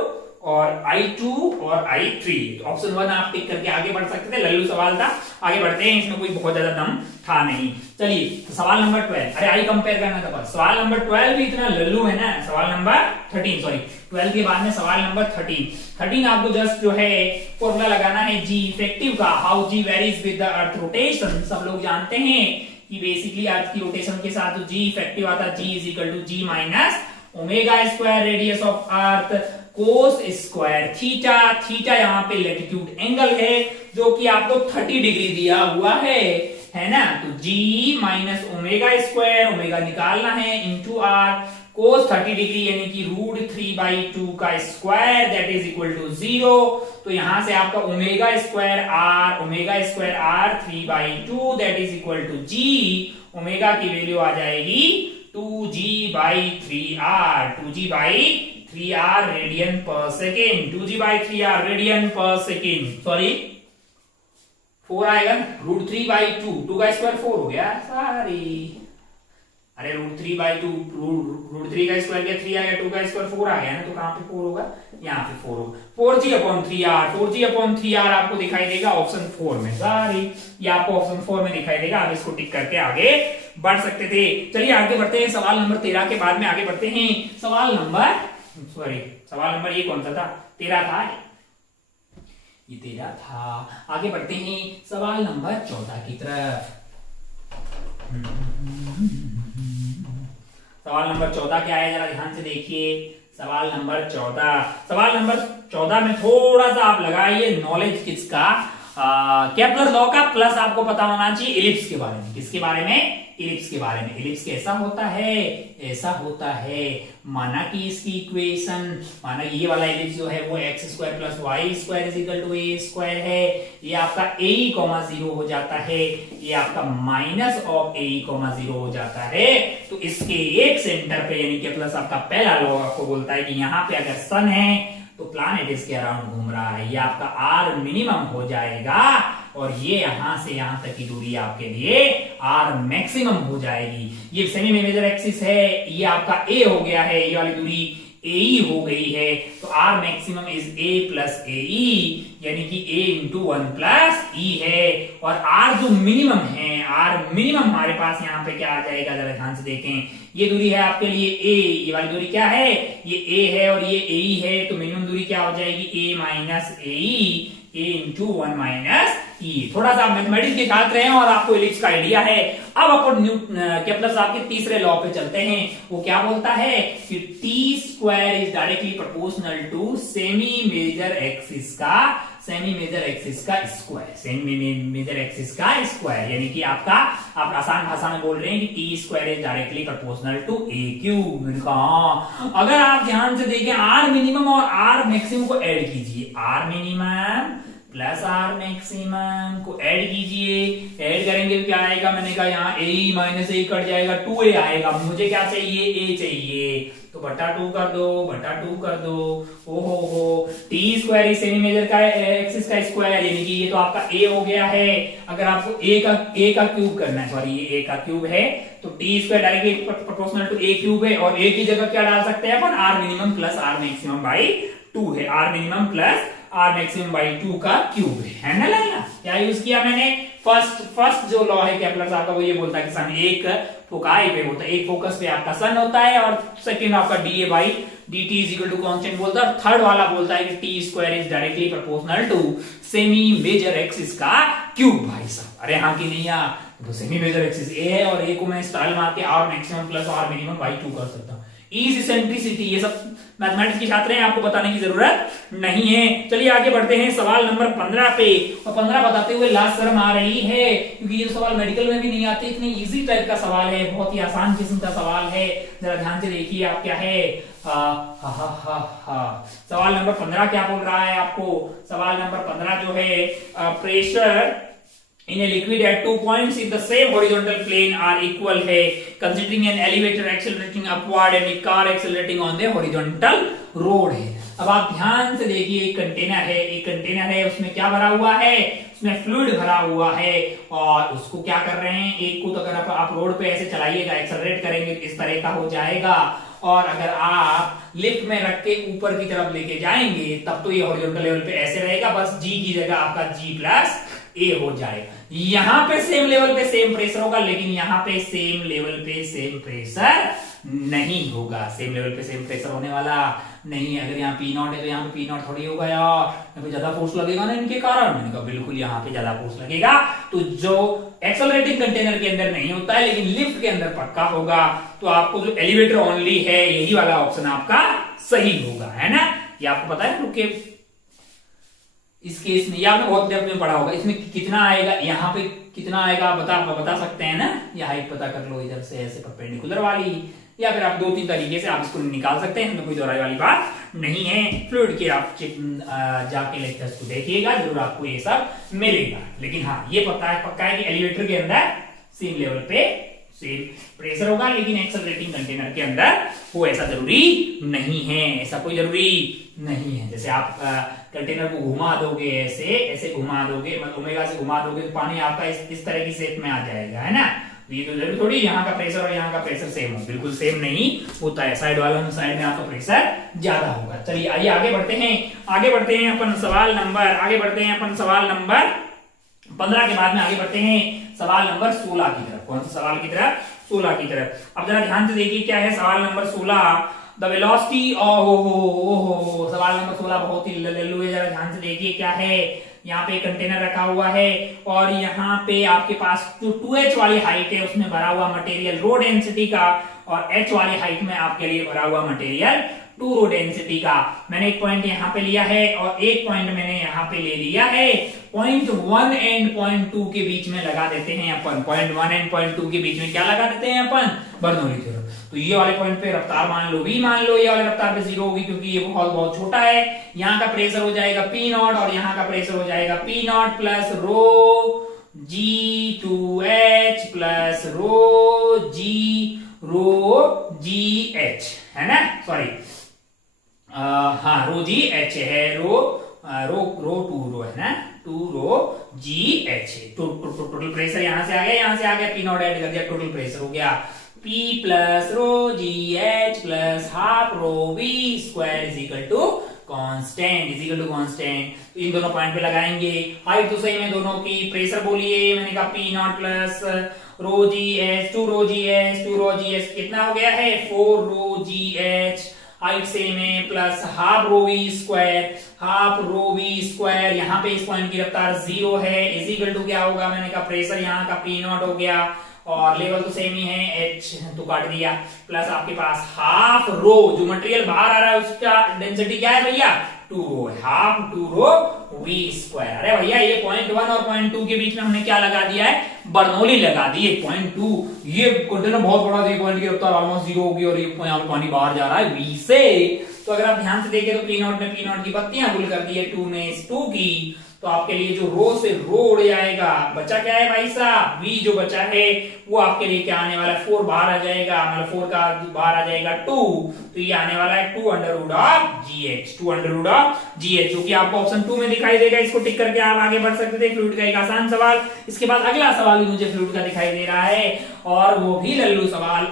और I2 और I3, तो ऑप्शन 1 आप टिक करके आगे बढ़ सकते थे। लल्लू सवाल था, आगे बढ़ते हैं, इसमें कोई बहुत ज्यादा दम था नहीं। चलिए तो सवाल नंबर 12, अरे आई कंपेयर करना था बस। सवाल नंबर 12 भी इतना लल्लू है ना। सवाल नंबर 13, सॉरी 12 के बाद में सवाल नंबर 13 आपको जस्ट जो है फॉर्मूला लगाना है जी इफेक्टिव का, how G varies with the earth rotation. सब लोग जानते हैं कि बेसिकली अर्थ की रोटेशन के साथ जो जी इफेक्टिव आता है, g is equal to g minus ω² radius of earth cos square theta. Theta यहाँ पे लैटिट्यूड एंगल है जो कि आपको 30 डिग्री दिया हुआ है ना। तो g माइनस ω², ओमेगा निकालना है, इंटू r कोस 30 डिग्री यानी कि √3/2 का square that is equal to 0। तो यहां से आपका ω² r 3/2 that is equal to g। Omega की वैल्यू आ जाएगी 2g/3r radian per second. 2g/3r radian per second, sorry 4 आएगा, √3/2, 2 का स्क्वायर 4 हो गया, सॉरी अरे √3/2, √3 का स्क्वायर क्या 3 आ गया, 2 का स्क्वायर 4 आ गया ना, तो कहां पे 4 होगा, यहाँ पे 4 होगा। 4g/3r आपको दिखाई देगा ऑप्शन 4 में, सॉरी ये आपको ऑप्शन 4 में दिखाई देगा। आप इसको टिक करके आगे बढ़ सकते थे। चलिए आगे बढ़ते हैं, सवाल नंबर 13 के बाद में आगे बढ़ते हैं। सवाल नंबर ये कौन सा था, 13 था, ये 13 था। आगे बढ़ते हैं सवाल नंबर 14 की तरफ। सवाल नंबर 14 क्या है, जरा ध्यान से देखिए। सवाल नंबर 14 में थोड़ा सा आप लगाइए नॉलेज किसका, केपलर लॉ का, प्लस आपको पता होना चाहिए इलिप्स के बारे में। किसके बारे में, इलिप्स के बारे में। इलिप्स कैसा होता है, माना कि इसकी इक्वेशन, माना ये वाला इलिप्स जो है वो x² + y² = a² है। ये आपका ae, 0 हो जाता है, ये आपका -ae, 0 हो जाता है। तो इसके एक सेंटर पे यानी कि प्लस आपका पहला लॉ आपको बोलता है कि यहाँ पे अगर सन है तो प्लैनेट इसके अराउंड घूम रहा है, ये आपका r मिनिमम हो जाएगा, और ये यहां से यहां तक की दूरी आपके लिए r मैक्सिमम हो जाएगी। ये सेमी मेजर एक्सिस है, ये आपका a हो गया है, ये वाली दूरी ae हो गई है। तो r maximum is a + ae, यानी कि a × 1 + e है। और r जो मिनिमम है, r मिनिमम हमारे पास यहाँ पे क्या आ जाएगा, जरा ध्यान से देखें। ये दूरी है आपके लिए a, ये वाली दूरी क्या है, ये a है और ये ae है, तो मिनिमम दूरी क्या हो जाएगी, a - ae, a × 1 - e। थोड़ा सा मैथमेटिक्स के छात्र हैं और आपको इलिप्स का आइडिया है। अब अपन केपलर साहब के तीसरे लॉ पे चलते हैं। वो क्या बोलता है कि t² is directly proportional to semi major axis का स्क्वायर, यानी कि आपका, आप आसान भाषा में बोल रहे हैं कि t² is directly proportional to aq। मैंने कहा अगर आप ध्यान से देखें, r मिनिमम और r मैक्सिमम को ऐड कीजिए, r minimum plus are maximum को ऐड कीजिए, ऐड करेंगे तो क्या आएगा, मैंने कहा यहाँ ए माइनस ए कट जाएगा, 2a आएगा, मुझे क्या चाहिए, ए चाहिए, तो बटा 2 कर दो, बटा 2 कर दो। ओहो टी स्क्वायर सेमी मेजर का एक्सिस का स्क्वायर, यानी कि ये तो आपका ए हो गया है। अगर आपको ए का क्यूब करना है, सॉरी ये ए का क्यूब है, तो T square directly proportional to a cube है, और ए की जगह क्या डाल सकते हैं अपन, r minimum plus are maximum by 2 है, r minimum plus are maximum by 2 का क्यूब है ना लाला। क्या यूज किया मैंने, फर्स्ट जो लॉ है केपलर साहब का, वो ये बोलता है कि सन एक फोकाई पे होता है, एक फोकस पे आपका सन होता है, और सेकंड आपका DA by dt is equal to constant बोलता है, और थर्ड वाला बोलता है कि T square is directly proportional to semi major axis का क्यूब। भाई साहब अरे हाँ कि नहीं यार, तो सेमी मेजर एक्सिस ए है, और ए को मैं स्टाइल मार के R maximum plus R minimum by 2 कर सकता हूँ। इज इसेंट्रिसिटी, ये सब मैथमेटिक्स के छात्र हैं, आपको बताने की जरूरत नहीं है। चलिए आगे बढ़ते हैं सवाल नंबर 15 पे, और 15 बताते हुए लास्ट शर्म आ रही है, क्योंकि ये सवाल मेडिकल में भी नहीं आते, इतने इजी टाइप का सवाल है, बहुत ही आसान किस्म का सवाल है। जरा ध्यान से देखिए आप क्या है, सवाल नंबर 15 क्या बोल रहा है आपको, सवाल नंबर 15 जो है, pressure in a liquid at 2 points in the same horizontal plane are equal है, considering an elevator accelerating upward and a car accelerating on the horizontal road है। अब आप ध्यान से देखिए, एक कंटेनर है, उसमें क्या भरा हुआ है, उसमें फ्लूइड भरा हुआ है, और उसको क्या कर रहे हैं, एक को तो अगर आप रोड पे ऐसे चलाइएगा, एक्सेलरेट करेंगे तो इस तरह का हो जाएगा, और अगर आप लिफ्ट में रख के ऊपर की तरफ लेके जाएंगे तब तो ये हॉरिजॉन्टल लेवल पे ऐसे रहेगा, बस जी की जगह आपका जी प्लस ए हो जाएगा। यहां पे सेम लेवल पे सेम प्रेशर होगा, लेकिन यहां पे सेम लेवल पे सेम प्रेशर नहीं होगा, सेम लेवल पे सेम प्रेशर होने वाला नहीं है। अगर यहाँ पी नॉट है तो यहाँ पे पी नॉट थोड़ी होगा यार, यहाँ पे ज्यादा फोर्स लगेगा ना इनके कारण, मैंने कहा बिल्कुल यहाँ पे ज्यादा फोर्स लगेगा, तो जो एक्सेलरेटिंग कंटेनर के अंदर नहीं होता है लेकिन लिफ्ट के अंदर पक्का होगा, तो आपको जो एलिवेटर ओनली है यही वाला ऑप्शन आपका सही होगा, है ना। ये आपको पता है रुके, इस केस में आपने बहुत डेप्थ में पढ़ा होगा, इसमें कितना आएगा, यहाँ पे कितना आएगा आप बता सकते हैं ना, ये हाइट पता कर लो इधर से ऐसे परपेंडिकुलर वाली, या फिर आप 2-3 तरीके से आप इसको निकाल सकते हैं, तो कोई दोहराई वाली बात नहीं है। फ्लूइड के आप जाके लेक्चर्स को देखिएगा, जरूर आपको ये सब मिलेगा। लेकिन हाँ ये पक्का है कि एलिवेटर के अंदर सेम लेवल पे सेम प्रेशर होगा, लेकिन एक्सेलरेटिंग कंटेनर के अंदर वो ऐसा जरूरी नहीं है, ऐसा कोई जरूरी नहीं है। जैसे आप कंटेनर को घुमा दोगे, ऐसे घुमा दोगे, मतलब ओमेगा से घुमा दोगे, तो पानी आपका इस तरह की शेप में आ जाएगा, है ना। ये तो जरूरी थोड़ी यहाँ का प्रेशर और यहाँ का प्रेशर सेम हो, बिल्कुल सेम नहीं होता है, साइड वालों में साइड में आपका प्रेशर ज्यादा होगा। चलिए आइए आगे बढ़ते हैं अपन सवाल नंबर 15 के बाद में आगे बढ़ते हैं सवाल नंबर 16 की तरफ। कौन सा सवाल की तरफ, 16 की तरफ। अब जरा ध्यान से देखिए क्या है सवाल नंबर 16, द वेलोसिटी, सवाल नंबर 16 बहुत ही लल्लू है, जरा ध्यान से देखिए क्या है। यहाँ पे कंटेनर रखा हुआ है, और यहाँ पे आपके पास जो 2h वाली हाइट है उसमें भरा हुआ मटेरियल रो डेंसिटी का, और h वाली हाइट में आपके लिए भरा हुआ मटेरियल 2 रो डेंसिटी का। मैंने एक पॉइंट यहाँ पे लिया है और एक पॉइंट मैंने यहाँ पे ले लिया है। पॉइंट 1 एंड पॉइंट 2 के बीच में लगा देते हैं अपन, पॉइंट 1 एंड पॉइंट 2 के बीच में क्या लगा देते हैं अपन, बर्नौली थ्योरम। तो ये वाले पॉइंट पे रफ्तार मान लो v मान लो, ये वाले रफ्तार पे 0 होगी क्योंकि ये बहुत छोटा है। यहाँ का प्रेशर हो जाएगा P नॉट, और यहाँ का प्रेशर हो जाएगा P नॉट प्लस रो G2H प्लस रो GH, है ना, सॉरी हाँ रो GH है, रो 2 रो है ना, 2 रो GH है। टोटल प्रेशर यहाँ से आ गया, P नॉट ऐड कर दिया, टोटल प्रेशर हो गया P plus rho GH plus half rho V square is equal to constant. तो इन दोनों पॉइंट पे लगाएंगे, हाइट तो सही में दोनों की, प्रेशर बोलिए, मैंने कहा P naught plus rho GH 2 rho GH कितना हो गया है 4 रो GH, हाइट सेम है, plus half rho V square, यहाँ पे इस पॉइंट की रफ्तार 0 है, इज इक्वल टू क्या होगा, मैंने कहा प्रेशर यहाँ का P नॉट हो गया, और लेवल तो सेम ही है, H तो काट दिया, प्लस आपके पास हाफ रो, जो मटेरियल बाहर आ रहा है उसका डेंसिटी क्या है भैया 2 रो, हाफ 2 रो V स्क्वायर। अरे भैया ये पॉइंट 1 और पॉइंट 2 के बीच में हमने क्या लगा दिया है, बर्नौली लगा दी है। पॉइंट 2 ये कंटेनर बहुत बड़ा है, पॉइंट की रफ्तार ऑलमोस्ट 0 होगी, और यहाँ पे पानी बाहर जा रहा है V से। तो अगर आप ध्यान से देखें तो P नॉट ने P नॉट की बत्तियां गुल कर दी है 2 ने इस 2 की, तो आपके लिए जो रो से रो उड़ जाएगा, बचा क्या है भाई साहब, v जो बचा है वो आपके लिए क्या आने वाला है, 4 बाहर आ जाएगा, मतलब 4 का बाहर आ जाएगा 2, तो ये आने वाला है 2 under root of GH, 2 under root of GH, जो कि आपको ऑप्शन 2 में दिखाई देगा। इसको टिक करके आप आगे बढ़ सकते थे। फ्लूइड का एक आसान सवाल। इसके बाद अगला सवाल भी मुझे फ्लूइड का दिखाई दे रहा है और वो भी लल्लू सवाल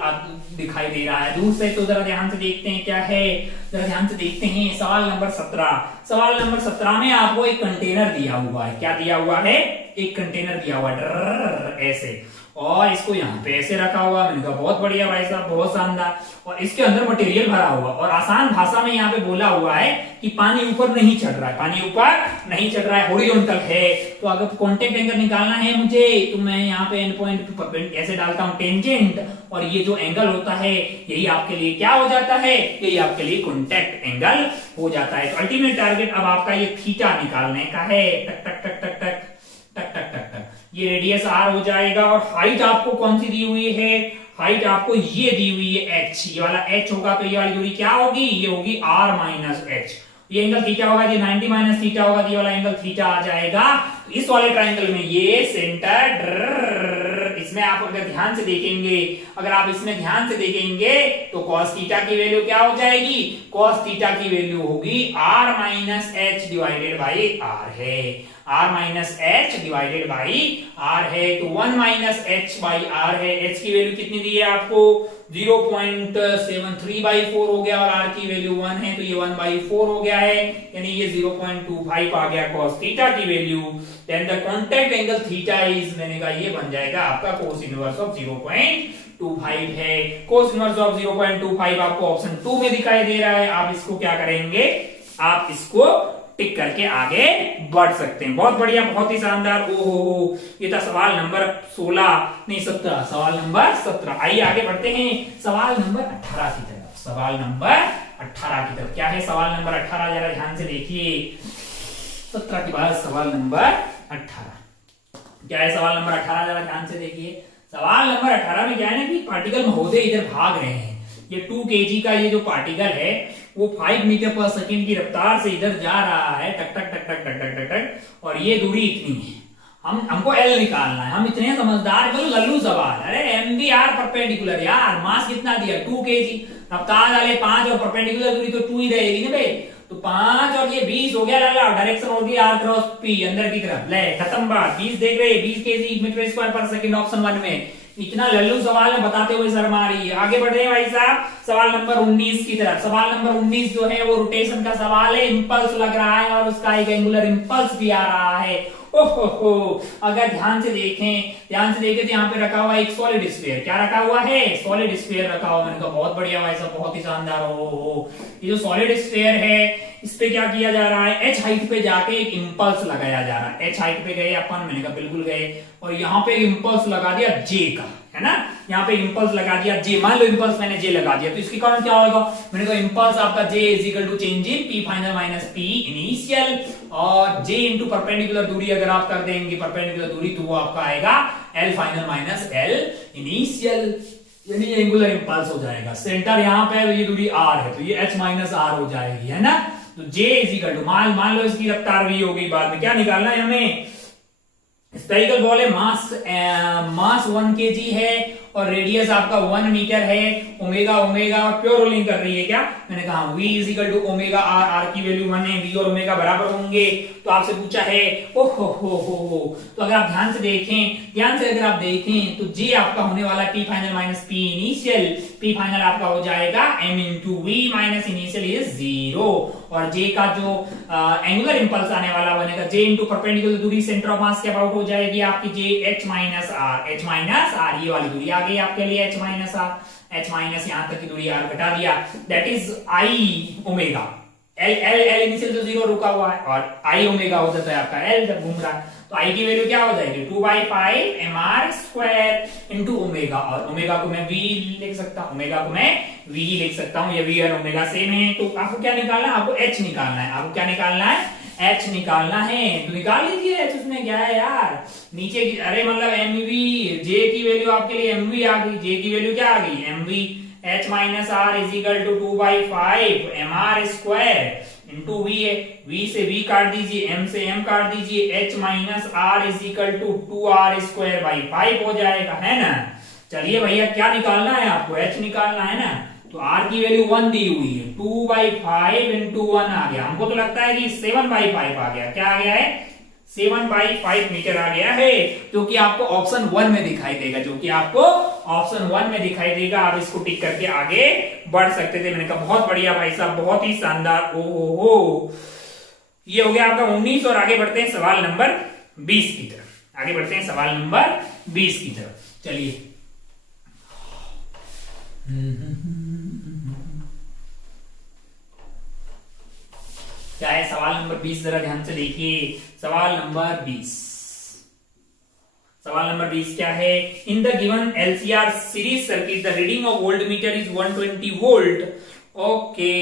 दिखाई दे रहा है दूर से, तो जरा ध्यान से देखते हैं क्या है, जरा ध्यान से देखते हैं सवाल नंबर 17। सवाल नंबर 17 में आपको एक कंटेनर दिया हुआ है, क्या दिया हुआ है, एक कंटेनर दिया हुआ है ऐसे, और इसको यहाँ पे ऐसे रखा हुआ। मैंने कहा बहुत बढ़िया भाई साहब, बहुत शानदार। और इसके अंदर मटेरियल भरा हुआ और आसान भाषा में यहाँ पे बोला हुआ है कि पानी ऊपर नहीं चढ़ रहा है, पानी ऊपर नहीं चढ़ रहा है, हॉरिजॉन्टल है। तो अगर कांटेक्ट एंगल निकालना है मुझे, तो मैं यहाँ पे एंड पॉइंट ऐसे डालता हूँ टेंजेंट, और ये जो एंगल होता है यही आपके लिए क्या हो जाता है, यही आपके लिए कांटेक्ट एंगल हो जाता है। तो अल्टीमेट टारगेट अब आपका ये थीटा निकालने का है। टक टक टक टक टक टक टक टक टक, ये रेडियस r हो जाएगा और हाइट आपको कौन सी दी हुई है, हाइट आपको ये दी हुई है h, ये वाला h होगा तो ये वाली दूरी क्या होगी, ये होगी r माइनस h। ये एंगल थीटा होगा, ये 90 माइनस थीटा होगा, ये वाला एंगल थीटा आ जाएगा। तो इस वाले ट्रायंगल में ये सेंटर, इसमें आप अगर ध्यान से देखेंगे, अगर आप इसमें ध्यान से देखेंगे तो cos थीटा की वैल्यू क्या हो जाएगी, cos थीटा की वैल्यू होगी r minus h divided by r है, r minus H divided by r है। तो 1 माइनस एच बाई r है। h की वैल्यू कितनी दी है आपको, 0.73/4 हो गया और r की वैल्यू 1 है, तो ये 1/4 हो गया है, यानी ये 0.25 आ गया cos थीटा की value. Then the contact angle theta is, मैंने कहा ये बन जाएगा आपका cos इनवर्स ऑफ 0.25 है। cos इनवर्स ऑफ 0.25 आपको ऑप्शन 2 में दिखाई दे रहा है। आप इसको क्या करेंगे, आप इसको टिक करके आगे बढ़ सकते हैं। बहुत बढ़िया, बहुत ही शानदार। ओहो, ये था सवाल नंबर 16 नहीं 17, सवाल नंबर 17। आइए आगे बढ़ते हैं सवाल नंबर 18 की तरफ। सवाल नंबर 18 की तरफ क्या है, सवाल नंबर 18 जरा ध्यान से देखिए। 17 के बाद सवाल नंबर 18 क्या है, सवाल नंबर 18 जरा ध्यान से देखिए। सवाल नंबर 18 में क्या है ना कि पार्टिकल महोदय इधर भाग रहे हैं। ये 2 kg का ये जो पार्टिकल है वो 5 मीटर पर सेकंड की रफ्तार से इधर जा रहा है, टक टक टक टक टक टक टक टक, और ये दूरी इतनी है। हमको L निकालना है। हम इतने समझदार, बोलो लल्लू सवाल। अरे MVR परपेंडिकुलर यार, मास कितना दिया 2 kg, रफ्तार डाले 5 और परपेंडिकुलर दूरी तो 2 ही रहेगी ना भाई, तो 5 और ये 20 हो गया। लाला डायरेक्शन होगी r क्रॉस p अंदर की तरफ, ले खत्म बात। 20 देख रहे हैं, 20 kg मीटर स्क्वायर पर सेकंड ऑप्शन 1 में। इतना लल्लू सवाल है, बताते हुए शर्म आ रही है। आगे बढ़ रहे हैं भाई साहब सवाल नंबर 19 की तरफ। सवाल नंबर 19 जो है वो रोटेशन का सवाल है। इंपल्स लग रहा है और उसका एक एंगुलर इंपल्स भी आ रहा है। ओहो, अगर ध्यान से देखें तो यहाँ पे रखा हुआ एक सॉलिड स्फीयर। क्या रखा हुआ है, सॉलिड स्फीयर रखा हुआ। मैंने कहा बहुत बढ़िया भाई साहब, बहुत ही शानदार। हो ये जो सॉलिड स्फीयर है इस पे क्या किया जा रहा है, h हाइट पे जाके एक इंपल्स लगाया जा रहा है। h हाइट पे गए अपन, मैंने कहा बिल्कुल गए, और यहाँ पे एक इंपल्स लगा दिया j का, है ना। यहाँ पे इंपल्स लगा दिया j, मान लो इंपल्स मैंने j लगा दिया, तो इसके कारण क्या होगा, मैंने कहा इंपल्स आपका j is equal to change in p final minus p initial, और j इंटू परपेंडिकुलर दूरी अगर आप कर देंगे परपेंडिकुलर दूरी, तो वो आपका आएगा l final minus l initial, यानी एंगुलर इंपल्स हो जाएगा। सेंटर यहाँ पे है, ये दूरी r है, तो ये h माइनस r हो जाएगी, है ना। तो j इज इक्वल टू मान लो इसकी रफ्तार v होगी, बाद में क्या निकालना है हमें, स्फेरिकल बॉल है, मास 1 kg है और रेडियस आपका 1 मीटर है। ओमेगा और प्योर रोलिंग कर रही है क्या, मैंने कहा v is equal to omega r की वैल्यू 1 है, v और ओमेगा बराबर होंगे। तो आपसे पूछा है हो। तो अगर आप ध्यान से अगर आप देखें तो j आपका होने वाला p final minus p initial, p final आपका हो जाएगा m into v minus initial is 0, और j का जो एंगुलर इंपल्स आने वाला बनेगा j इंटू परपेंडिकुलर दूरी सेंटर ऑफ मास के अबाउट हो जाएगी आपकी j h माइनस r, ये वाली दूरी आ गई आपके लिए h minus r, h minus यहाँ तक की दूरी r घटा दिया, that is i omega. l initial तो 0 रुका हुआ है और i ओमेगा हो जाता है आपका l जब घूम रहा है, तो i की वैल्यू क्या हो जाएगी 2/5 mr स्क्वायर इंटू ओमेगा, और ओमेगा को मैं v लिख सकता हूँ, ये v और ओमेगा सेम है। तो आपको क्या निकालना है, आपको h निकालना है, h निकालना है, तो निकाल लीजिए h, उसमें क्या है यार, नीचे की, अरे मतलब mv, j की वैल्यू आपके लिए mv आ गई, j की वैल्यू क्या आ गई mv, h minus r is equal to 2/5 mr square into V है, वी से वी काट दीजिए, एम से एम काट दीजिए, H minus R is equal to 2r² by 5 हो जाएगा, है ना। चलिए भैया क्या निकालना है आपको, एच निकालना है ना। तो r की वैल्यू 1 दी हुई है, 2/5 इंटू 1 आ गया। हमको तो लगता है कि 7/5 आ गया। क्या आ गया है, 7/5 मीटर आ गया है, जो कि आपको ऑप्शन 1 में दिखाई देगा, जो कि आपको ऑप्शन 1 में दिखाई देगा। आप इसको टिक करके आगे बढ़ सकते थे। मैंने कहा बहुत बढ़िया भाई साहब, बहुत ही शानदार। ओ हो, ये हो गया आपका 19। और आगे बढ़ते हैं सवाल नंबर 20 की तरफ। आगे बढ़ते हैं सवाल नंबर 20 की तरफ। चलिए क्या है सवाल नंबर 20, जरा ध्यान से देखिए। सवाल नंबर 20, सवाल नंबर 20 क्या है, in the given LCR series circuit the reading of volt meter is 120 volt. Okay,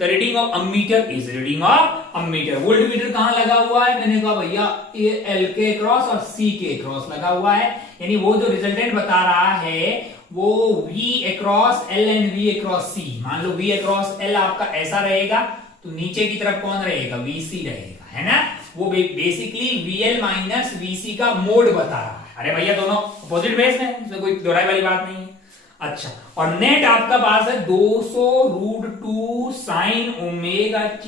the reading of ammeter is reading of ammeter. Volt meter कहां लगा हुआ है, मैंने कहा भैया ए एल के क्रॉस और सी के क्रॉस लगा हुआ है, यानी वो जो रिजल्टेंट बता रहा है वो V across L and V across C। मान लो V अक्रॉस L आपका ऐसा रहेगा, तो नीचे की तरफ कौन रहेगा, VC रहेगा, है ना। वो बेसिकली VL माइनस VC का मोड बता रहा है। अरे भैया दोनों अपोजिट बेस है, इसमें कोई दोहराई वाली बात नहीं है। अच्छा, और नेट आपका पास है 200√2 साइन ओमेगा t।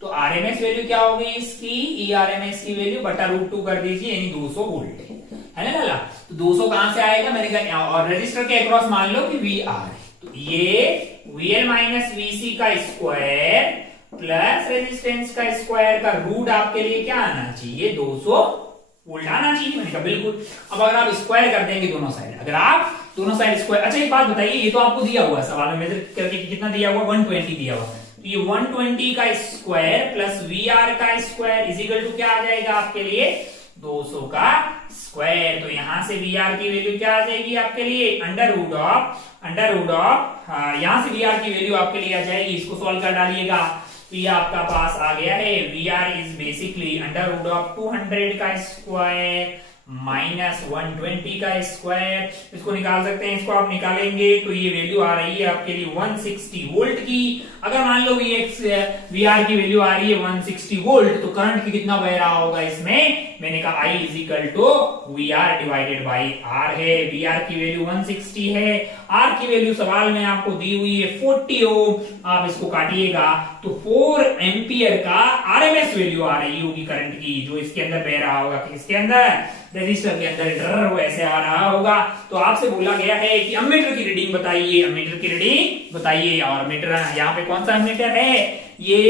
तो आरएमएस वैल्यू क्या होगी इसकी, ई आरएमएस की वैल्यू बटा √2 कर दीजिए, यानी 200 वोल्ट है ना लाला। तो 200 कहां से आएगा, मैंने कहा, और रजिस्टर के अक्रॉस मान लो कि वी आर है, तो ये VL माइनस VC का स्क्वायर प्लस रेजिस्टेंस का स्क्वायर का रूट आपके लिए क्या आना चाहिए, 200 वोल्ट आना चाहिए। मैंने कहा बिल्कुल। अब अगर आप स्क्वायर कर देंगे दोनों साइड, अगर आप दोनों साइड स्क्वायर, अच्छा एक बात बताइए, ये तो आपको दिया हुआ है सवाल में मेजर करके कितना दिया हुआ, 120 दिया हुआ। तो ये 120 का स्क्वायर प्लस VR का स्क्वायर इज इक्वल टू क्या आ जाएगा आपके लिए, 200 का स्क्वायर। तो यहां से VR की वैल्यू क्या आ जाएगी आपके लिए, अंडर रूट ऑफ यहां से VR की वैल्यू आपके लिए आ जाएगी, इसको सॉल्व कर डालिएगा। तो ये आपका पास आ गया है, VR is basically under root of 200 का स्क्वायर माइनस 120 का स्क्वायर। इसको निकाल सकते हैं, इसको आप निकालेंगे तो ये वैल्यू आ रही है आपके लिए 160 वोल्ट की। अगर मान लो VR की वैल्यू आ रही है 160 वोल्ट, तो करंट की कितना बह रहा होगा इसमें, मैंने कहा I is equal to VR divided by R है। VR की वैल्यू 160 है, R की वैल्यू सवाल में आपको दी हुई है 40 ओम। आप इसको काटिएगा तो 4 एम्पियर का आरएमएस वैल्यू आ रही होगी करंट की, जो इसके अंदर बह रहा होगा, किसके अंदर, रजिस्टर के अंदर ड्रर वैसे आ रहा होगा। तो आपसे बोला गया है कि अमीटर की रीडिंग बताइए, अमीटर की रीडिंग बताइए। और अमीटर यहाँ पे कौन सा अमीटर है, ये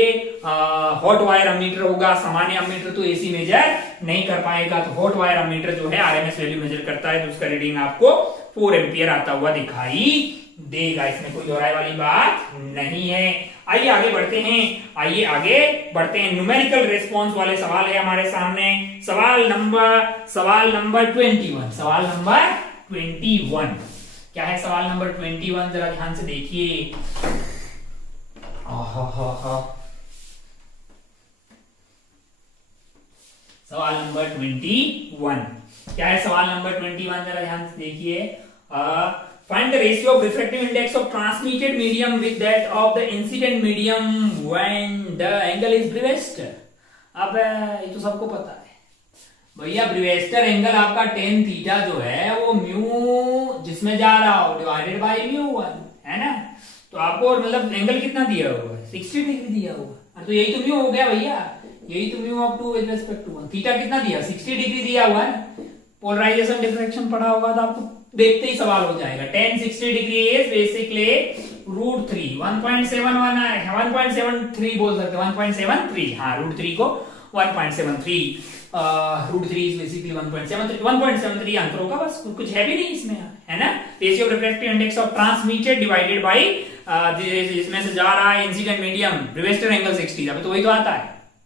हॉट वायर अमीटर होगा। सामान्य अमीटर तो एसी मेजर नहीं कर पाएगा, तो हॉट वायर अमीटर जो है आरएमएस वैल्यू मेजर करता है, तो उसका रीडिंग आपको 4 एम्पियर आता हुआ दिखाई देगा। इसमें कोई दोहराई वाली बात नहीं है। आइए आगे बढ़ते हैं, आइए आगे बढ़ते हैं। न्यूमेरिकल रेस्पॉन्स वाले सवाल है हमारे सामने। सवाल नंबर 21, सवाल नंबर 21 क्या है, सवाल नंबर 21 जरा ध्यान से देखिए। सवाल नंबर 21 क्या है, सवाल नंबर 21 जरा ध्यान से देखिए। Find the ratio of refractive index of transmitted medium with that of the incident medium when the angle is Brewster। अब ये तो सबको पता है भैया, ब्रीवेस्टर एंगल आपका tan थीटा जो है वो म्यू जिसमें जा रहा हो डिवाइडेड बाय μ1 है ना। तो आपको मतलब एंगल कितना दिया हुआ है, 60 डिग्री दिया हुआ है। तो यही तो म्यू हो गया भैया, यही तो mu of 2 with respect to 1। Theta कितना दिया, 60 डिग्री दिया हुआ है। पोलराइजेशन डिफ्रैक्शन पढ़ा होगा तो आपको देखते ही सवाल हो जाएगा। tan 60 डिग्री इज बेसिकली √3 1.71 है, 1.73 बोल सकते हैं, 1.73। हाँ, √3 को 1.73, √3 इज बेसिकली 1.73 आंसर होगा, बस कुछ है भी नहीं इसमें, है ना। Ratio of refractive index of transmitted divided by इसमें से जा रहा है इंसिडेंट मीडियम ब्रीवेस्टर एंगल 60, अभी तो वही तो आता है,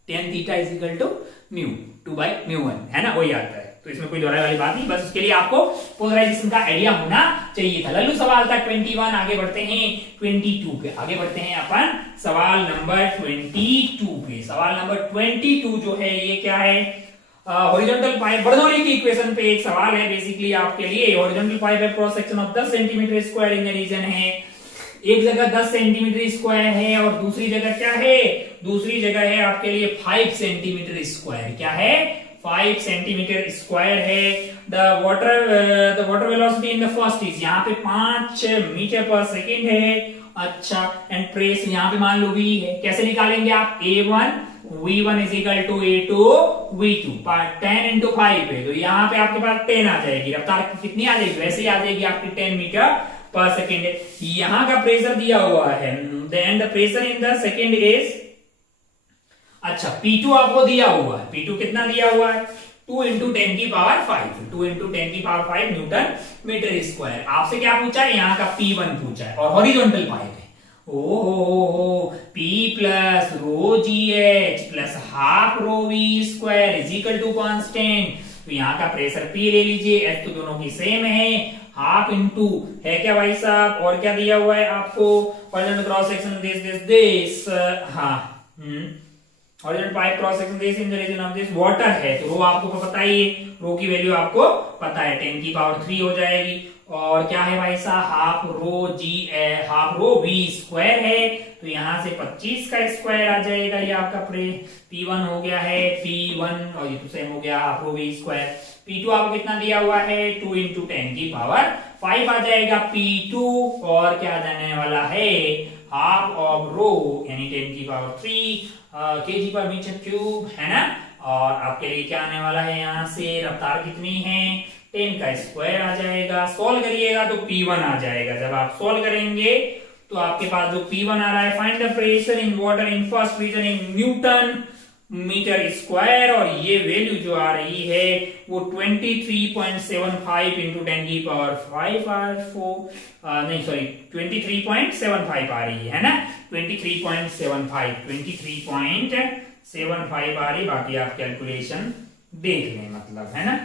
tan theta is equal to μ2/μ1, है ना, वही आता है। तो इसमें कोई दोहराई वाली बात नहीं, बस उसके लिए आपको पोलराइजेशन का आइडिया होना चाहिए था। लल्लू सवाल था 21। आगे बढ़ते हैं 22 पे, आगे बढ़ते हैं अपन सवाल नंबर 22 पे। सवाल नंबर 22 जो है ये क्या है, हॉरिजॉन्टल पाइप बर्नौली की इक्वेशन पे एक सवाल है बेसिकली आपके लिए। हॉरिजॉन्टल पाइप है cross section of 10 centimetre square in region है एक जगह 10 सेंटीमीटर स्क्वायर है और दूसरी जगह क्या है, दूसरी जगह है आपके लिए 5 सेंटीमीटर स्क्वायर। क्या है, 5 सेंटीमीटर स्क्वायर है। The water velocity in the first is, यहाँ पे 5 मीटर पर सेकेंड है। अच्छा, एंड प्रेस यहाँ पे मान लो v है। कैसे निकालेंगे आप, A1 V1 is equal to A2 V2 10 into 5 है, तो यहाँ पे आपके पास 10 आ जाएगी। रफ्तार कितनी आ जाएगी, वैसे ही आ जाएगी आपकी 10 मीटर पर सेकेंड है। यहाँ का प्रेशर दिया हुआ है, the pressure in the second is, अच्छा P2 आपको दिया हुआ है। P2 कितना दिया हुआ है, 2 इंटू 10 की पावर 5, 2 इंटू 10 की पावर 5 न्यूटन मीटर स्क्वायर। आपसे क्या पूछा है, यहाँ का P1 पूछा है और हॉरिजॉन्टल पाइप है। ओ P plus rho GH plus half rho V square is equal to constant. तो यहाँ का प्रेशर P ले लीजिए, H तो दोनों की सेम है, हाफ इंटू है क्या भाई साहब, और क्या दिया हुआ है आपको, हॉरिजॉन्टल क्रॉस सेक्शन दिस हाँ horizontal pipe cross section this in the region of this water है, तो रो आपको पता ही है, रो की वैल्यू आपको पता है 10 की पावर 3 हो जाएगी। और क्या है भाई साहब, हाफ रो V स्क्वायर है, तो यहां से 25 का स्क्वायर आ जाएगा। ये आपका P1 हो गया है P1 और ये तो सेम हो गया half rho V square. P2 आपको कितना दिया हुआ है, 2 इंटू 10 की पावर 5 आ जाएगा P2, और क्या जाने वाला है, हाफ ऑफ रो यानी 10 की पावर 3 kg पर मीटर क्यूब है ना। और आपके लिए क्या आने वाला है, यहाँ से रफ्तार कितनी है, 10 का स्क्वायर आ जाएगा। सॉल्व करिएगा तो P1 आ जाएगा। जब आप सॉल्व करेंगे तो आपके पास जो P1 आ रहा है, find the pressure in water in first region in newton metre square, और ये वैल्यू जो आ रही है वो 23.75 इंटू 10 की पावर 5 नहीं सॉरी 23.75 आ रही है ना, 23.75 आ रही। बाकी आप कैलकुलेशन देख लें, मतलब है ना,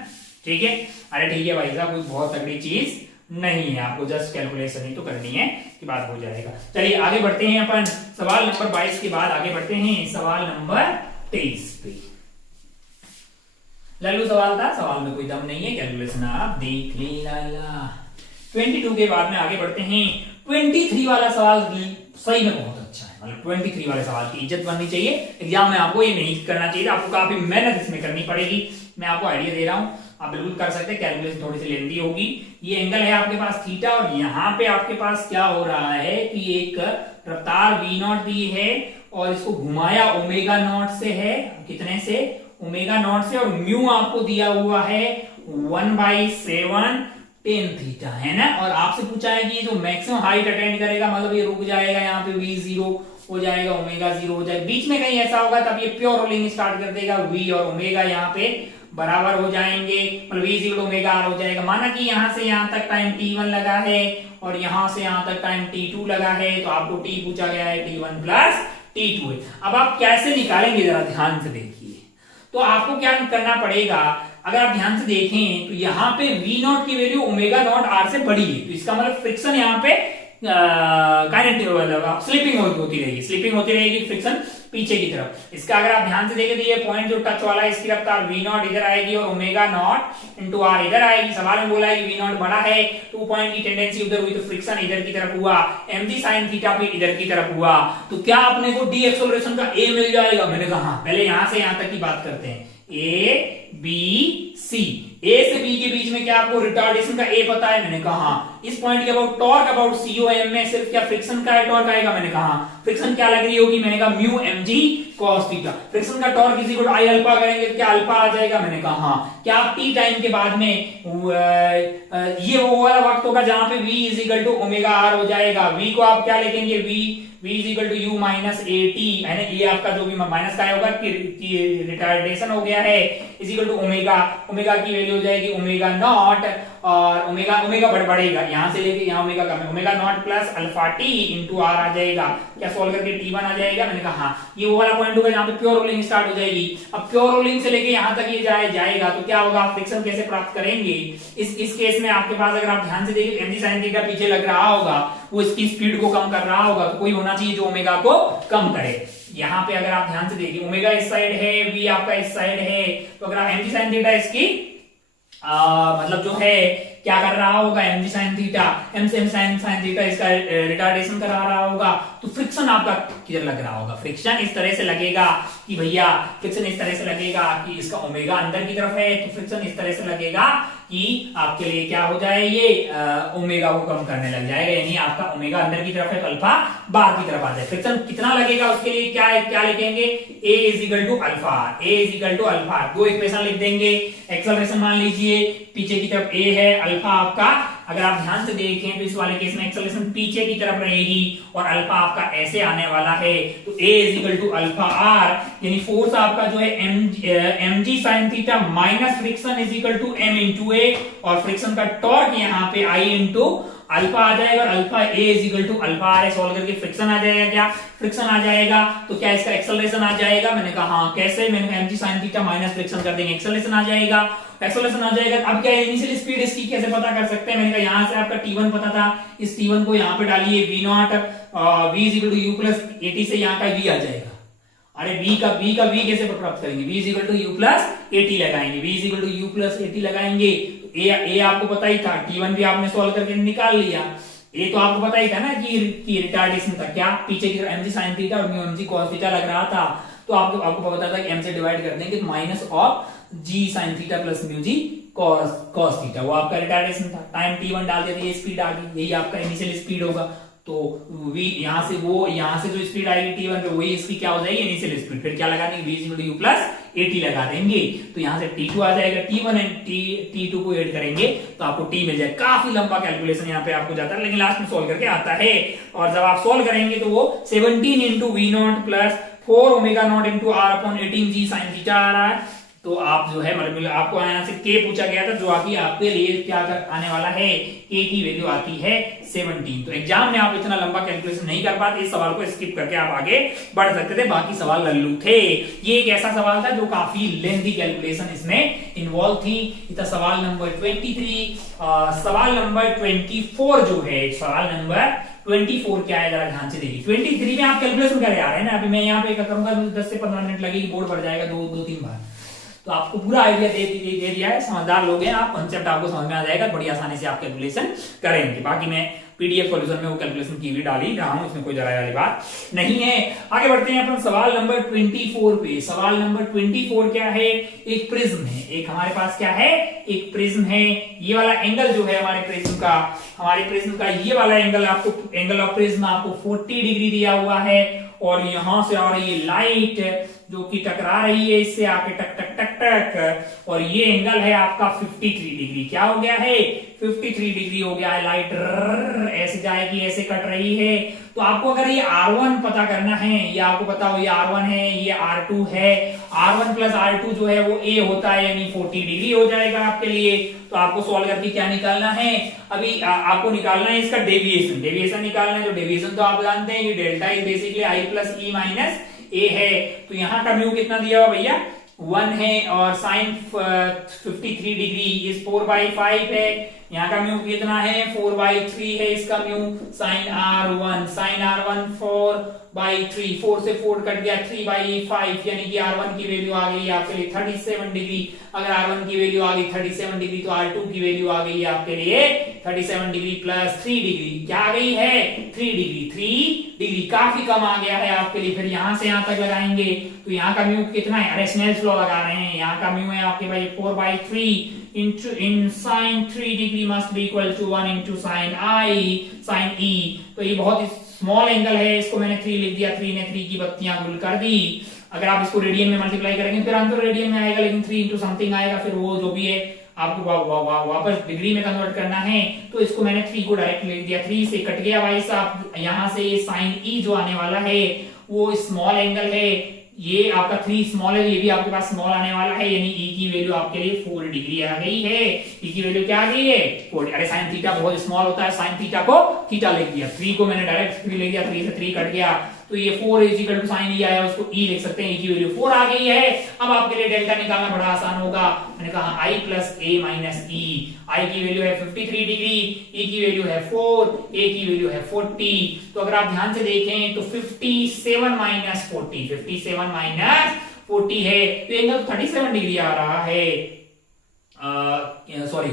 ठीक है। अरे ठीक है भाई साहब, कुछ बहुत तगड़ी चीज नहीं है, आपको जस्ट कैलकुलेशन ही तो करनी है कि बात हो जाएगा। चलिए आगे बढ़ते हैं अपन सवाल नंबर 22 के बाद आगे बढ़ते हैं सवाल नंबर 23 पे। लल्लू सवाल था, सवाल में कोई दम नहीं है, कैलकुलेशन आप देख ले लाला। 22 के बाद में आगे बढ़ते हैं। 23 वाला सवाल सही में बहुत अच्छा है, मतलब 23 वाले सवाल की इज्जत बननी चाहिए। एग्जाम में आपको ये नहीं करना चाहिए, आपको काफी मेहनत इसमें करनी पड़ेगी। मैं आपको आइडिया दे रहा हूं, आप बिल्कुल कर सकते हैं। कैलकुलेशन थोड़ी सी लेंदी होगी। ये एंगल है आपके पास थीटा, और यहाँ पे आपके पास क्या हो रहा है कि एक रफ्तार V0 दी है और इसको घुमाया ओमेगा नॉट से है, कितने से, ओमेगा नॉट से, और म्यू आपको दिया हुआ है 1/7 टेन थीटा है ना। और आपसे पूछा है कि जो मैक्सिमम हाइट अटेंड करेगा, मतलब ये रुक जाएगा यहाँ पे V0 हो जाएगा, ओमेगा 0 हो जाएगा, बीच में कहीं ऐसा होगा तब ये प्योर रोलिंग स्टार्ट कर देगा। V और ओमेगा यहाँ पे बराबर हो जाएंगे, मतलब V ओमेगा R हो जाएगा। माना कि यहाँ से यहाँ तक टाइम T1 लगा है और यहाँ से यहाँ तक टाइम T2 लगा है, तो आपको T पूछा गया है T1 प्लस T2 है। अब आप कैसे निकालेंगे जरा ध्यान से देखिए। तो आपको क्या करना पड़ेगा, अगर आप ध्यान से देखें तो यहाँ पे V0 की वैल्यू ओमेगा नॉट R से बड़ी है, तो इसका मतलब फ्रिक्शन यहाँ पे स्लिपिंग होती रहेगी, फ्रिक्शन पीछे की तरफ। इसका अगर आप ध्यान से देखें तो ये पॉइंट जो टच वाला है, इसकी रफ्तार V0 इधर आएगी और ओमेगा नॉट इंटू R इधर आएगी। सवाल में बोला है कि V0 बड़ा है, 2 पॉइंट की टेंडेंसी उधर हुई, तो फ्रिक्शन इधर की तरफ हुआ, mg sin थीटा भी इधर की तरफ हुआ। तो क्या अपने को डी एक्सेलरेशन का a मिल जाएगा? मैंने कहा हाँ। पहले यहां से यहां तक की बात करते हैं, A B C, A से B के बीच में क्या आपको रिटार्डेशन का A पता है? मैंने कहा हाँ। इस पॉइंट के अबाउट टॉर्क अबाउट COM में सिर्फ क्या फ्रिक्शन का है, टॉर्क आएगा? मैंने कहा हाँ। फ्रिक्शन क्या लग रही होगी? मैंने कहा mu mg cos theta. Friction का torque is equal to I alpha करेंगे तो क्या अल्फा आ जाएगा? मैंने कहा हाँ। क्या आप t टाइम के बाद में ये वो वाला वक्त होगा जहां पे v is equal to omega r हो जाएगा। v को आप क्या लिखेंगे? v is equal to u minus at है ना। ये आपका जो भी माइनस का होगा कि रिटार्डेशन हो गया है, is equal to omega, omega की वैल्यू हो जाएगी ओमेगा नॉट, और ओमेगा बढ़ेगा यहां से लेके यहां ओमेगा कम है, omega naught plus alpha T into R आ जाएगा। क्या सोल्व करके T1 आ जाएगा? मैंने कहा हाँ। ये वो वाला पॉइंट होगा जहां पे प्योर रोलिंग स्टार्ट हो जाएगी। अब प्योर रोलिंग से लेके यहां तक ये जाएगा तो क्या होगा? फ्रिक्शन कैसे प्राप्त करेंगे? इस केस में आपके पास अगर आप ध्यान से देखिए mg sin थीटा पीछे लग रहा होगा, वो इसकी स्पीड को कम कर रहा होगा, तो कोई होना चाहिए जो ओमेगा को कम करे। यहाँ पे अगर आप ध्यान से देखिए ओमेगा इस साइड है, v आपका इस साइड है, तो अगर आप mg sin थीटा इसकी मतलब जो है क्या कर रहा होगा, mg sin थीटा, m से m sin थीटा इसका रिटार्डेशन करा रहा होगा, तो फ्रिक्शन आपका किधर लग रहा होगा, फ्रिक्शन इस तरह से लगेगा कि भैया, फ्रिक्शन इस तरह से लगेगा कि इसका ओमेगा अंदर की तरफ है, तो फ्रिक्शन इस तरह से लगेगा कि आपके लिए क्या हो जाए, ये ओमेगा को कम करने लग जाएगा, यानी आपका ओमेगा अंदर की तरफ है तो अल्फा बाहर की तरफ आ जाए। फ्रिक्शन कितना लगेगा उसके लिए क्या लिखेंगे, a is equal to alpha, a is equal to alpha, दो इक्वेशन लिख देंगे। एक्सेलरेशन मान लीजिए पीछे की तरफ a है, अल्फा आपका, अगर आप ध्यान से देखें तो इस वाले केस में एक्सेलरेशन पीछे की तरफ रहेगी और अल्फा आपका ऐसे आने वाला है, तो a is equal to alpha r, यानी फोर्स आपका जो है mg sin theta minus friction is equal to m into a, और फ्रिक्शन का टॉर्क यहाँ पे I इंटू अल्फा आ जाएगा, और alpha a is equal to alpha r, solve करके फ्रिक्शन आ जाएगा, क्या फ्रिक्शन आ जाएगा, तो क्या इसका एक्सेलरेशन आ जाएगा, मैंने कहा हाँ कैसे, मैंने कहा mg sin theta minus friction कर देंगे, एक्सेलरेशन आ जाएगा, एक्सेलरेशन आ जाएगा। अब क्या इनिशियल स्पीड इसकी कैसे पता कर सकते हैं, मैंने कहा यहाँ से आपका t1 पता था, इस t1 को यहाँ पे डालिए v naught, v is equal to u plus at से यहाँ का v आ जाएगा, अरे v का v कैसे प्राप्त करेंगे, v is equal to u plus at लगाएंगे, v is equal to u plus at लगाएंगे, तो a आपको पता ही था, t1 भी आपने सॉल्व करके निकाल लिया, ये तो आपको पता ही था ना कि रिटार्डेशन था, क्या पीछे की तरफ mg sin थीटा और mg cos थीटा लग रहा था, तो आपको पता था कि m से डिवाइड कर देंगे minus of g sin theta plus mg cos theta, वो आपका रिटार्डेशन था, टाइम t1 डाल दिया, ये स्पीड आ गई, यही आपका इनिशियल स्पीड होगा, तो v यहाँ से जो स्पीड आएगी t1 पे वही इसकी क्या हो जाएगी इनिशियल स्पीड, फिर क्या लगा देंगे v equal to u plus at लगा देंगे, तो यहाँ से t2 आ जाएगा, t1 एंड t2 को ऐड करेंगे तो आपको t मिल जाएगा। काफी लंबा कैलकुलेशन यहाँ पे आपको जाता है, लेकिन लास्ट में सोल्व करके आता है, और जब आप सोल्व करेंगे तो वो 17 into V naught plus 4 omega naught into r upon 18g sin theta आ रहा है, तो आप जो है मतलब आपको यहाँ से k पूछा गया था, जो आगे आपके लिए क्या आने वाला है, k की वैल्यू आती है 17। तो एग्जाम में आप इतना लंबा कैलकुलेशन नहीं कर पाते, इस सवाल को स्किप करके आप आगे बढ़ सकते थे, बाकी सवाल लल्लू थे। ये एक ऐसा सवाल था जो काफी लेंथी कैलकुलेशन इसमें इन्वॉल्व थी। इतना सवाल नंबर 23, सवाल नंबर 24 जो है, सवाल नंबर 24 क्या है जरा ध्यान से देखिए। 23 में आप कैलकुलेशन करे आ रहे हैं ना, अभी मैं यहाँ पे क्या करूंगा, 10 से 15 मिनट लगेगी, बोर्ड भर जाएगा 2-3 बार, तो आपको पूरा आइडिया दे दिया है, समझदार लोग हैं आप, कंसेप्ट आपको समझ में आ जाएगा, बड़ी आसानी से आप कैलकुलेशन करेंगे। बाकी मैं पीडीएफ सॉल्यूशन में वो कैलकुलेशन की भी डाली रहा हूं, उसमें कोई जरा वाली बात नहीं है। आगे बढ़ते हैं अपन सवाल नंबर 24 पे। सवाल नंबर 24 क्या है, एक प्रिज्म है, एक हमारे पास क्या है, एक प्रिज्म है। ये वाला एंगल जो है हमारे प्रिज्म का ये वाला एंगल, आपको एंगल ऑफ प्रिज्म आपको 40 डिग्री दिया हुआ है, और यहां से आ रही है लाइट जो कि टकरा रही है इससे आके टक टक टक टक, और ये एंगल है आपका 53 डिग्री। क्या हो गया है, 53 डिग्री हो गया है। लाइट ऐसे जाएगी, ऐसे कट रही है। तो आपको अगर ये R1 पता करना है, ये आपको पता हो ये R1 है, ये R2 है, R1 प्लस R2 जो है वो A होता है, यानी 40 डिग्री हो जाएगा आपके लिए। तो आपको सॉल्व करके क्या निकालना है, अभी आपको निकालना है इसका डेविएशन निकालना है। जो डेविएशन तो आप जानते हैं, ये delta is basically I plus E minus A है। तो यहाँ का म्यू कितना दिया हुआ भैया, 1 है, और साइन 53 डिग्री इज 4/5 है। यहाँ का म्यू कितना है, 4/3 है इसका म्यू। साइन R1 4/3, 4 से 4 कट गया, 3/5, यानी कि R1 की वैल्यू आ गई आपके लिए 37 डिग्री। अगर R1 की वैल्यू आ गई 37 डिग्री, तो R2 की वैल्यू आ गई आपके लिए 37 डिग्री प्लस 3 डिग्री। क्या आ गई है, 3 डिग्री, काफी कम आ गया है आपके लिए। फिर यहां से यहां तक लगाएंगे तो यहाँ का म्यू कितना है, अरे स्नेल्स लॉ लगा रहे हैं। यहाँ का म्यू है आपके भाई 4/3 in sine 3 degree must be equal to 1 into sine E। तो ये बहुत स्मॉल एंगल है, इसको मैंने 3 लिख दिया, 3 ने 3 की बत्तियां गुल कर दी। अगर आप इसको रेडियन में मल्टीप्लाई करेंगे फिर आंसर रेडियन में आएगा, लेकिन 3 इंटू समथिंग आएगा। फिर वो जो भी है आपको वापस डिग्री में कन्वर्ट करना है, तो इसको मैंने 3 को डायरेक्ट लिख दिया। 3 से कट गया भाई साहब, यहाँ से साइन E जो आने वाला है वो स्मॉल एंगल है, ये आपका 3 स्मॉल है, ये भी आपके पास स्मॉल आने वाला है, यानी E की वैल्यू आपके लिए 4 डिग्री आ गई है। E की वैल्यू क्या आ गई है, 4। अरे साइन थीटा बहुत स्मॉल होता है, साइन थीटा को थीटा लिख दिया, 3 को मैंने डायरेक्ट 3 लिख दिया, 3 से 3 कट गया, तो ये 4 is equal to sine E आया, उसको E लिख सकते हैं। E की वैल्यू 4 आ गई है। अब आपके लिए डेल्टा निकालना बड़ा आसान होगा। मैंने कहा I plus A minus E। I की वैल्यू है 53 डिग्री, E की वैल्यू है 4, A की वैल्यू है 40। तो अगर आप ध्यान से देखें तो 57 माइनस 40 है, तो एंगल 37 डिग्री आ रहा है। सॉरी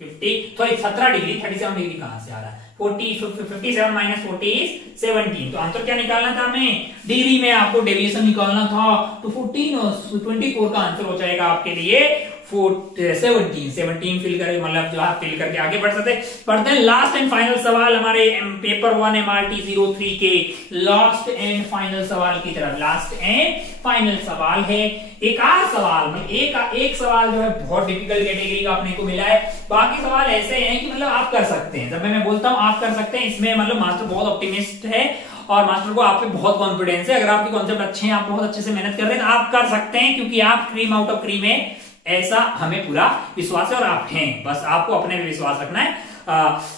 17 डिग्री, 37 डिग्री कहां से आ रहा है? 57 माइनस 40 इज 17। तो आंसर क्या निकालना था हमें? डिग्री में आपको डेविएशन निकालना था। तो 14 और 24 का आंसर हो जाएगा आपके लिए 17 फिल करें, मतलब जो आप फिल करके आगे बढ़ सकते पढ़ते हैं। लास्ट एंड फाइनल सवाल हमारे पेपर 1 MRT 03 के लास्ट एंड फाइनल सवाल की तरफ। लास्ट एंड फाइनल सवाल है एक आध सवाल में एक सवाल जो है बहुत डिफिकल्ट कैटेगरी का अपने को मिला है। बाकी सवाल ऐसे हैं कि मतलब आप कर सकते हैं। जब मैं बोलता हूं आप कर सकते हैं, इसमें मतलब मास्टर बहुत ऑप्टिमिस्ट है और मास्टर को आप पे बहुत कॉन्फिडेंस है। अगर आपके कॉन्सेप्ट अच्छे हैं, आप बहुत अच्छे से मेहनत कर रहे हैं, तो आप कर सकते हैं, क्योंकि आप क्रीम आउट ऑफ क्रीम है, ऐसा हमें पूरा विश्वास है और आप हैं। बस आपको अपने पे विश्वास रखना है।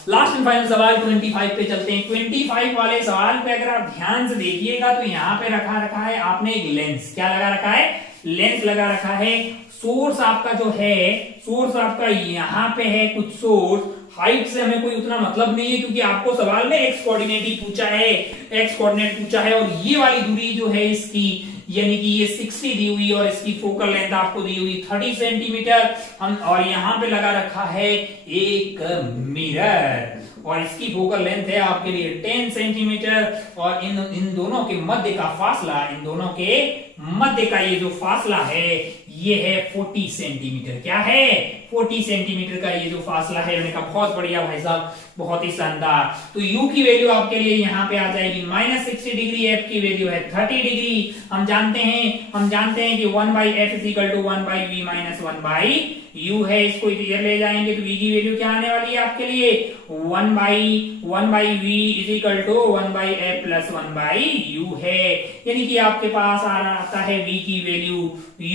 लास्ट एंड फाइनल सवाल 25 पे चलते हैं। 25 वाले सवाल पे अगर आप ध्यान से देखिएगा तो यहाँ पे रखा है आपने एक लेंस। क्या लगा रखा है? लेंस लगा रखा है। सोर्स आपका जो है, सोर्स आपका यहाँ पे है कुछ सोर्स। हाइट से हमें कोई उतना मतलब नहीं है, क्योंकि आपको सवाल में एक्स कोऑर्डिनेट ही पूछा है, एक्स कोऑर्डिनेट पूछा है। और ये वाली दूरी जो है इसकी, यानी कि ये 60 दी हुई और इसकी फोकल लेंथ आपको दी हुई 30 सेंटीमीटर हम, और यहाँ पे लगा रखा है एक मिरर और इसकी फोकल लेंथ है आपके लिए 10 सेंटीमीटर। और इन दोनों के मध्य का फासला, इन दोनों के मध्य का ये जो फासला है ये है 40 सेंटीमीटर। क्या है? 40 सेंटीमीटर का ये जो फासला है। मैंने कहा बहुत बढ़िया भाई साहब, बहुत ही शानदार। तो u की वैल्यू आपके लिए यहाँ पे आ जाएगी -60 डिग्री, f की वैल्यू है 30 डिग्री। हम जानते हैं कि 1/f is equal to 1/v minus 1/u है। इसको इधर ले जाएंगे तो v की वैल्यू क्या आने वाली है आपके लिए? 1/v is equal to 1/f plus 1/u है। यानी कि आपके पास आता है v की value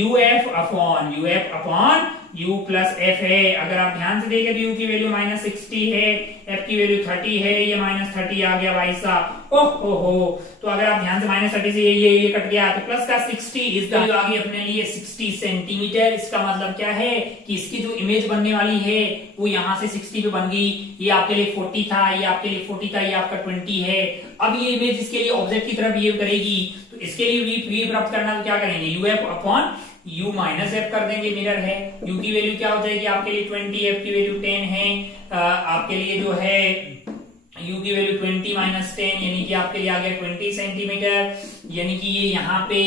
uf upon u plus f है। अगर आप ध्यान से देखें तो u की वैल्यू -60 है, f की वैल्यू 30 है, ये -30 आ गया भाई साहब। ओहो, तो अगर आप ध्यान से -30 से ये कट गया तो प्लस का 60 इसका वैल्यू आ गई अपने लिए 60 सेंटीमीटर। इसका मतलब क्या है कि इसकी जो इमेज बनने वाली है वो यहाँ से 60 पे बन गई। ये आपके लिए 40 था, ये आपके लिए 40 था, ये आपका 20 है। अब ये इमेज इसके लिए ऑब्जेक्ट की तरह बिहेव करेगी, तो इसके लिए v प्राप्त करना तो क्या करेंगे? uf upon u minus F कर देंगे। मिरर है, u की वैल्यू क्या हो जाएगी आपके लिए 20, f की वैल्यू 10 है। आपके लिए जो है u की वैल्यू 20 माइनस 10 यानी कि आपके लिए आ गया 20 सेंटीमीटर। यानी कि ये यहाँ पे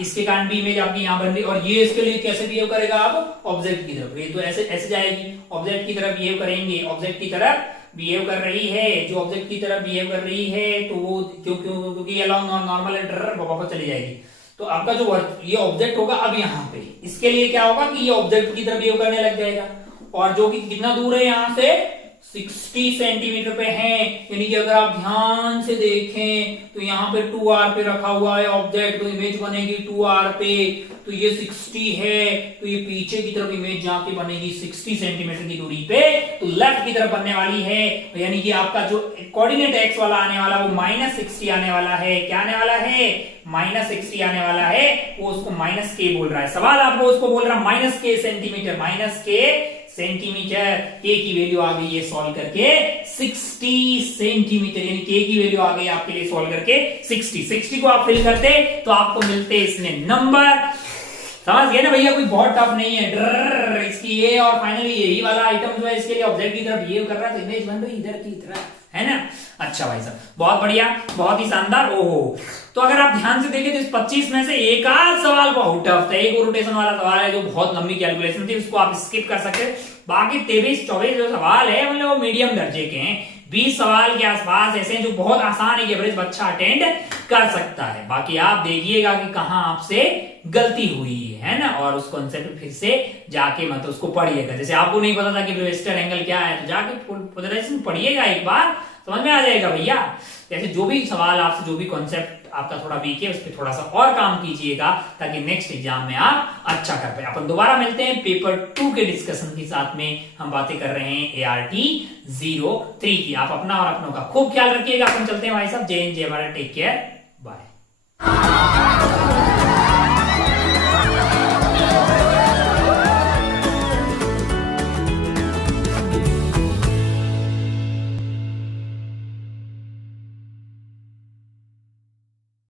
इसके कारण भी इमेज आपकी यहाँ बन रही, और ये इसके लिए कैसे बिहेव करेगा? आप ऑब्जेक्ट की तरफ, ये तो ऐसे जाएगी, ऑब्जेक्ट की तरफ बिहेव करेंगे, ऑब्जेक्ट की तरफ बिहेव कर रही है। जो ऑब्जेक्ट की तरफ बिहेव कर रही है तो वो क्योंकि अलॉन्ग नॉर्मल वापस चली जाएगी। तो आपका जो ये ऑब्जेक्ट होगा अब यहाँ पे, इसके लिए क्या होगा कि ये ऑब्जेक्ट की तरफ बिहेव करने लग जाएगा। और जो कि कितना दूर है यहाँ से 60 सेंटीमीटर पे है। यानी कि अगर आप ध्यान से देखें तो यहाँ पे 2r पे रखा हुआ है ऑब्जेक्ट, तो इमेज बनेगी 2r पे। तो ये 60 है, तो ये पीछे की तरफ इमेज जाके बनेगी 60 सेंटीमीटर की दूरी पे, तो लेफ्ट की तरफ बनने वाली है। यानी कि आपका जो कोऑर्डिनेट एक्स वाला आने वाला वो -60 आने वाला है। क्या आने वाला है? -60 आने वाला है। वो उसको -k बोल रहा है, सवाल आपको उसको बोल रहा है -k centimetre, -k centimetre. k की वैल्यू आ गई है सॉल्व करके 60 सेंटीमीटर, यानी k की वैल्यू आ गई आपके लिए सॉल्व करके 60 को आप फिल करते तो आपको मिलते इसमें नंबर। समझ गए ना भैया? कोई बहुत टफ नहीं है। इसकी ये और फाइनली यही वाला आइटम जो है इसके लिए ऑब्जेक्ट की तरफ बिहेव कर रहा है, तो इमेज बन रही इधर की तरफ, है ना? अच्छा भाई साहब, बहुत बढ़िया, बहुत ही शानदार। ओहो, तो अगर आप ध्यान से देखें तो इस 25 में से एक आध सवाल बहुत टफ था। एक रोटेशन वाला सवाल है जो बहुत लंबी कैलकुलेशन थी, उसको आप स्किप कर सकते हैं। बाकी 23-24 जो सवाल है मतलब वो मीडियम दर्जे के हैं। 20 सवाल के आसपास ऐसे हैं जो बहुत आसान है, एवरेज बच्चा अटेंड कर सकता है। बाकी आप देखिएगा कि कहां आपसे गलती हुई है ना, और उस कॉन्सेप्ट फिर से जाके मतलब उसको पढ़िएगा। जैसे आपको नहीं पता था कि वेस्टर्न एंगल क्या है, तो जाके पढ़िएगा एक बार, समझ में आ जाएगा भैया। जैसे जो भी सवाल आपसे, जो भी कॉन्सेप्ट आपका थोड़ा वीक है, उस पर थोड़ा सा और काम कीजिएगा ताकि नेक्स्ट एग्जाम में आप अच्छा कर पाए। अपन दोबारा मिलते हैं पेपर 2 के डिस्कशन के साथ में। हम बातें कर रहे हैं ART 03 की। आप अपना और अपनों का खूब ख्याल रखिएगा। अपन चलते हैं भाई साहब। जय हिंद, जय भारत, टेक केयर, बाय।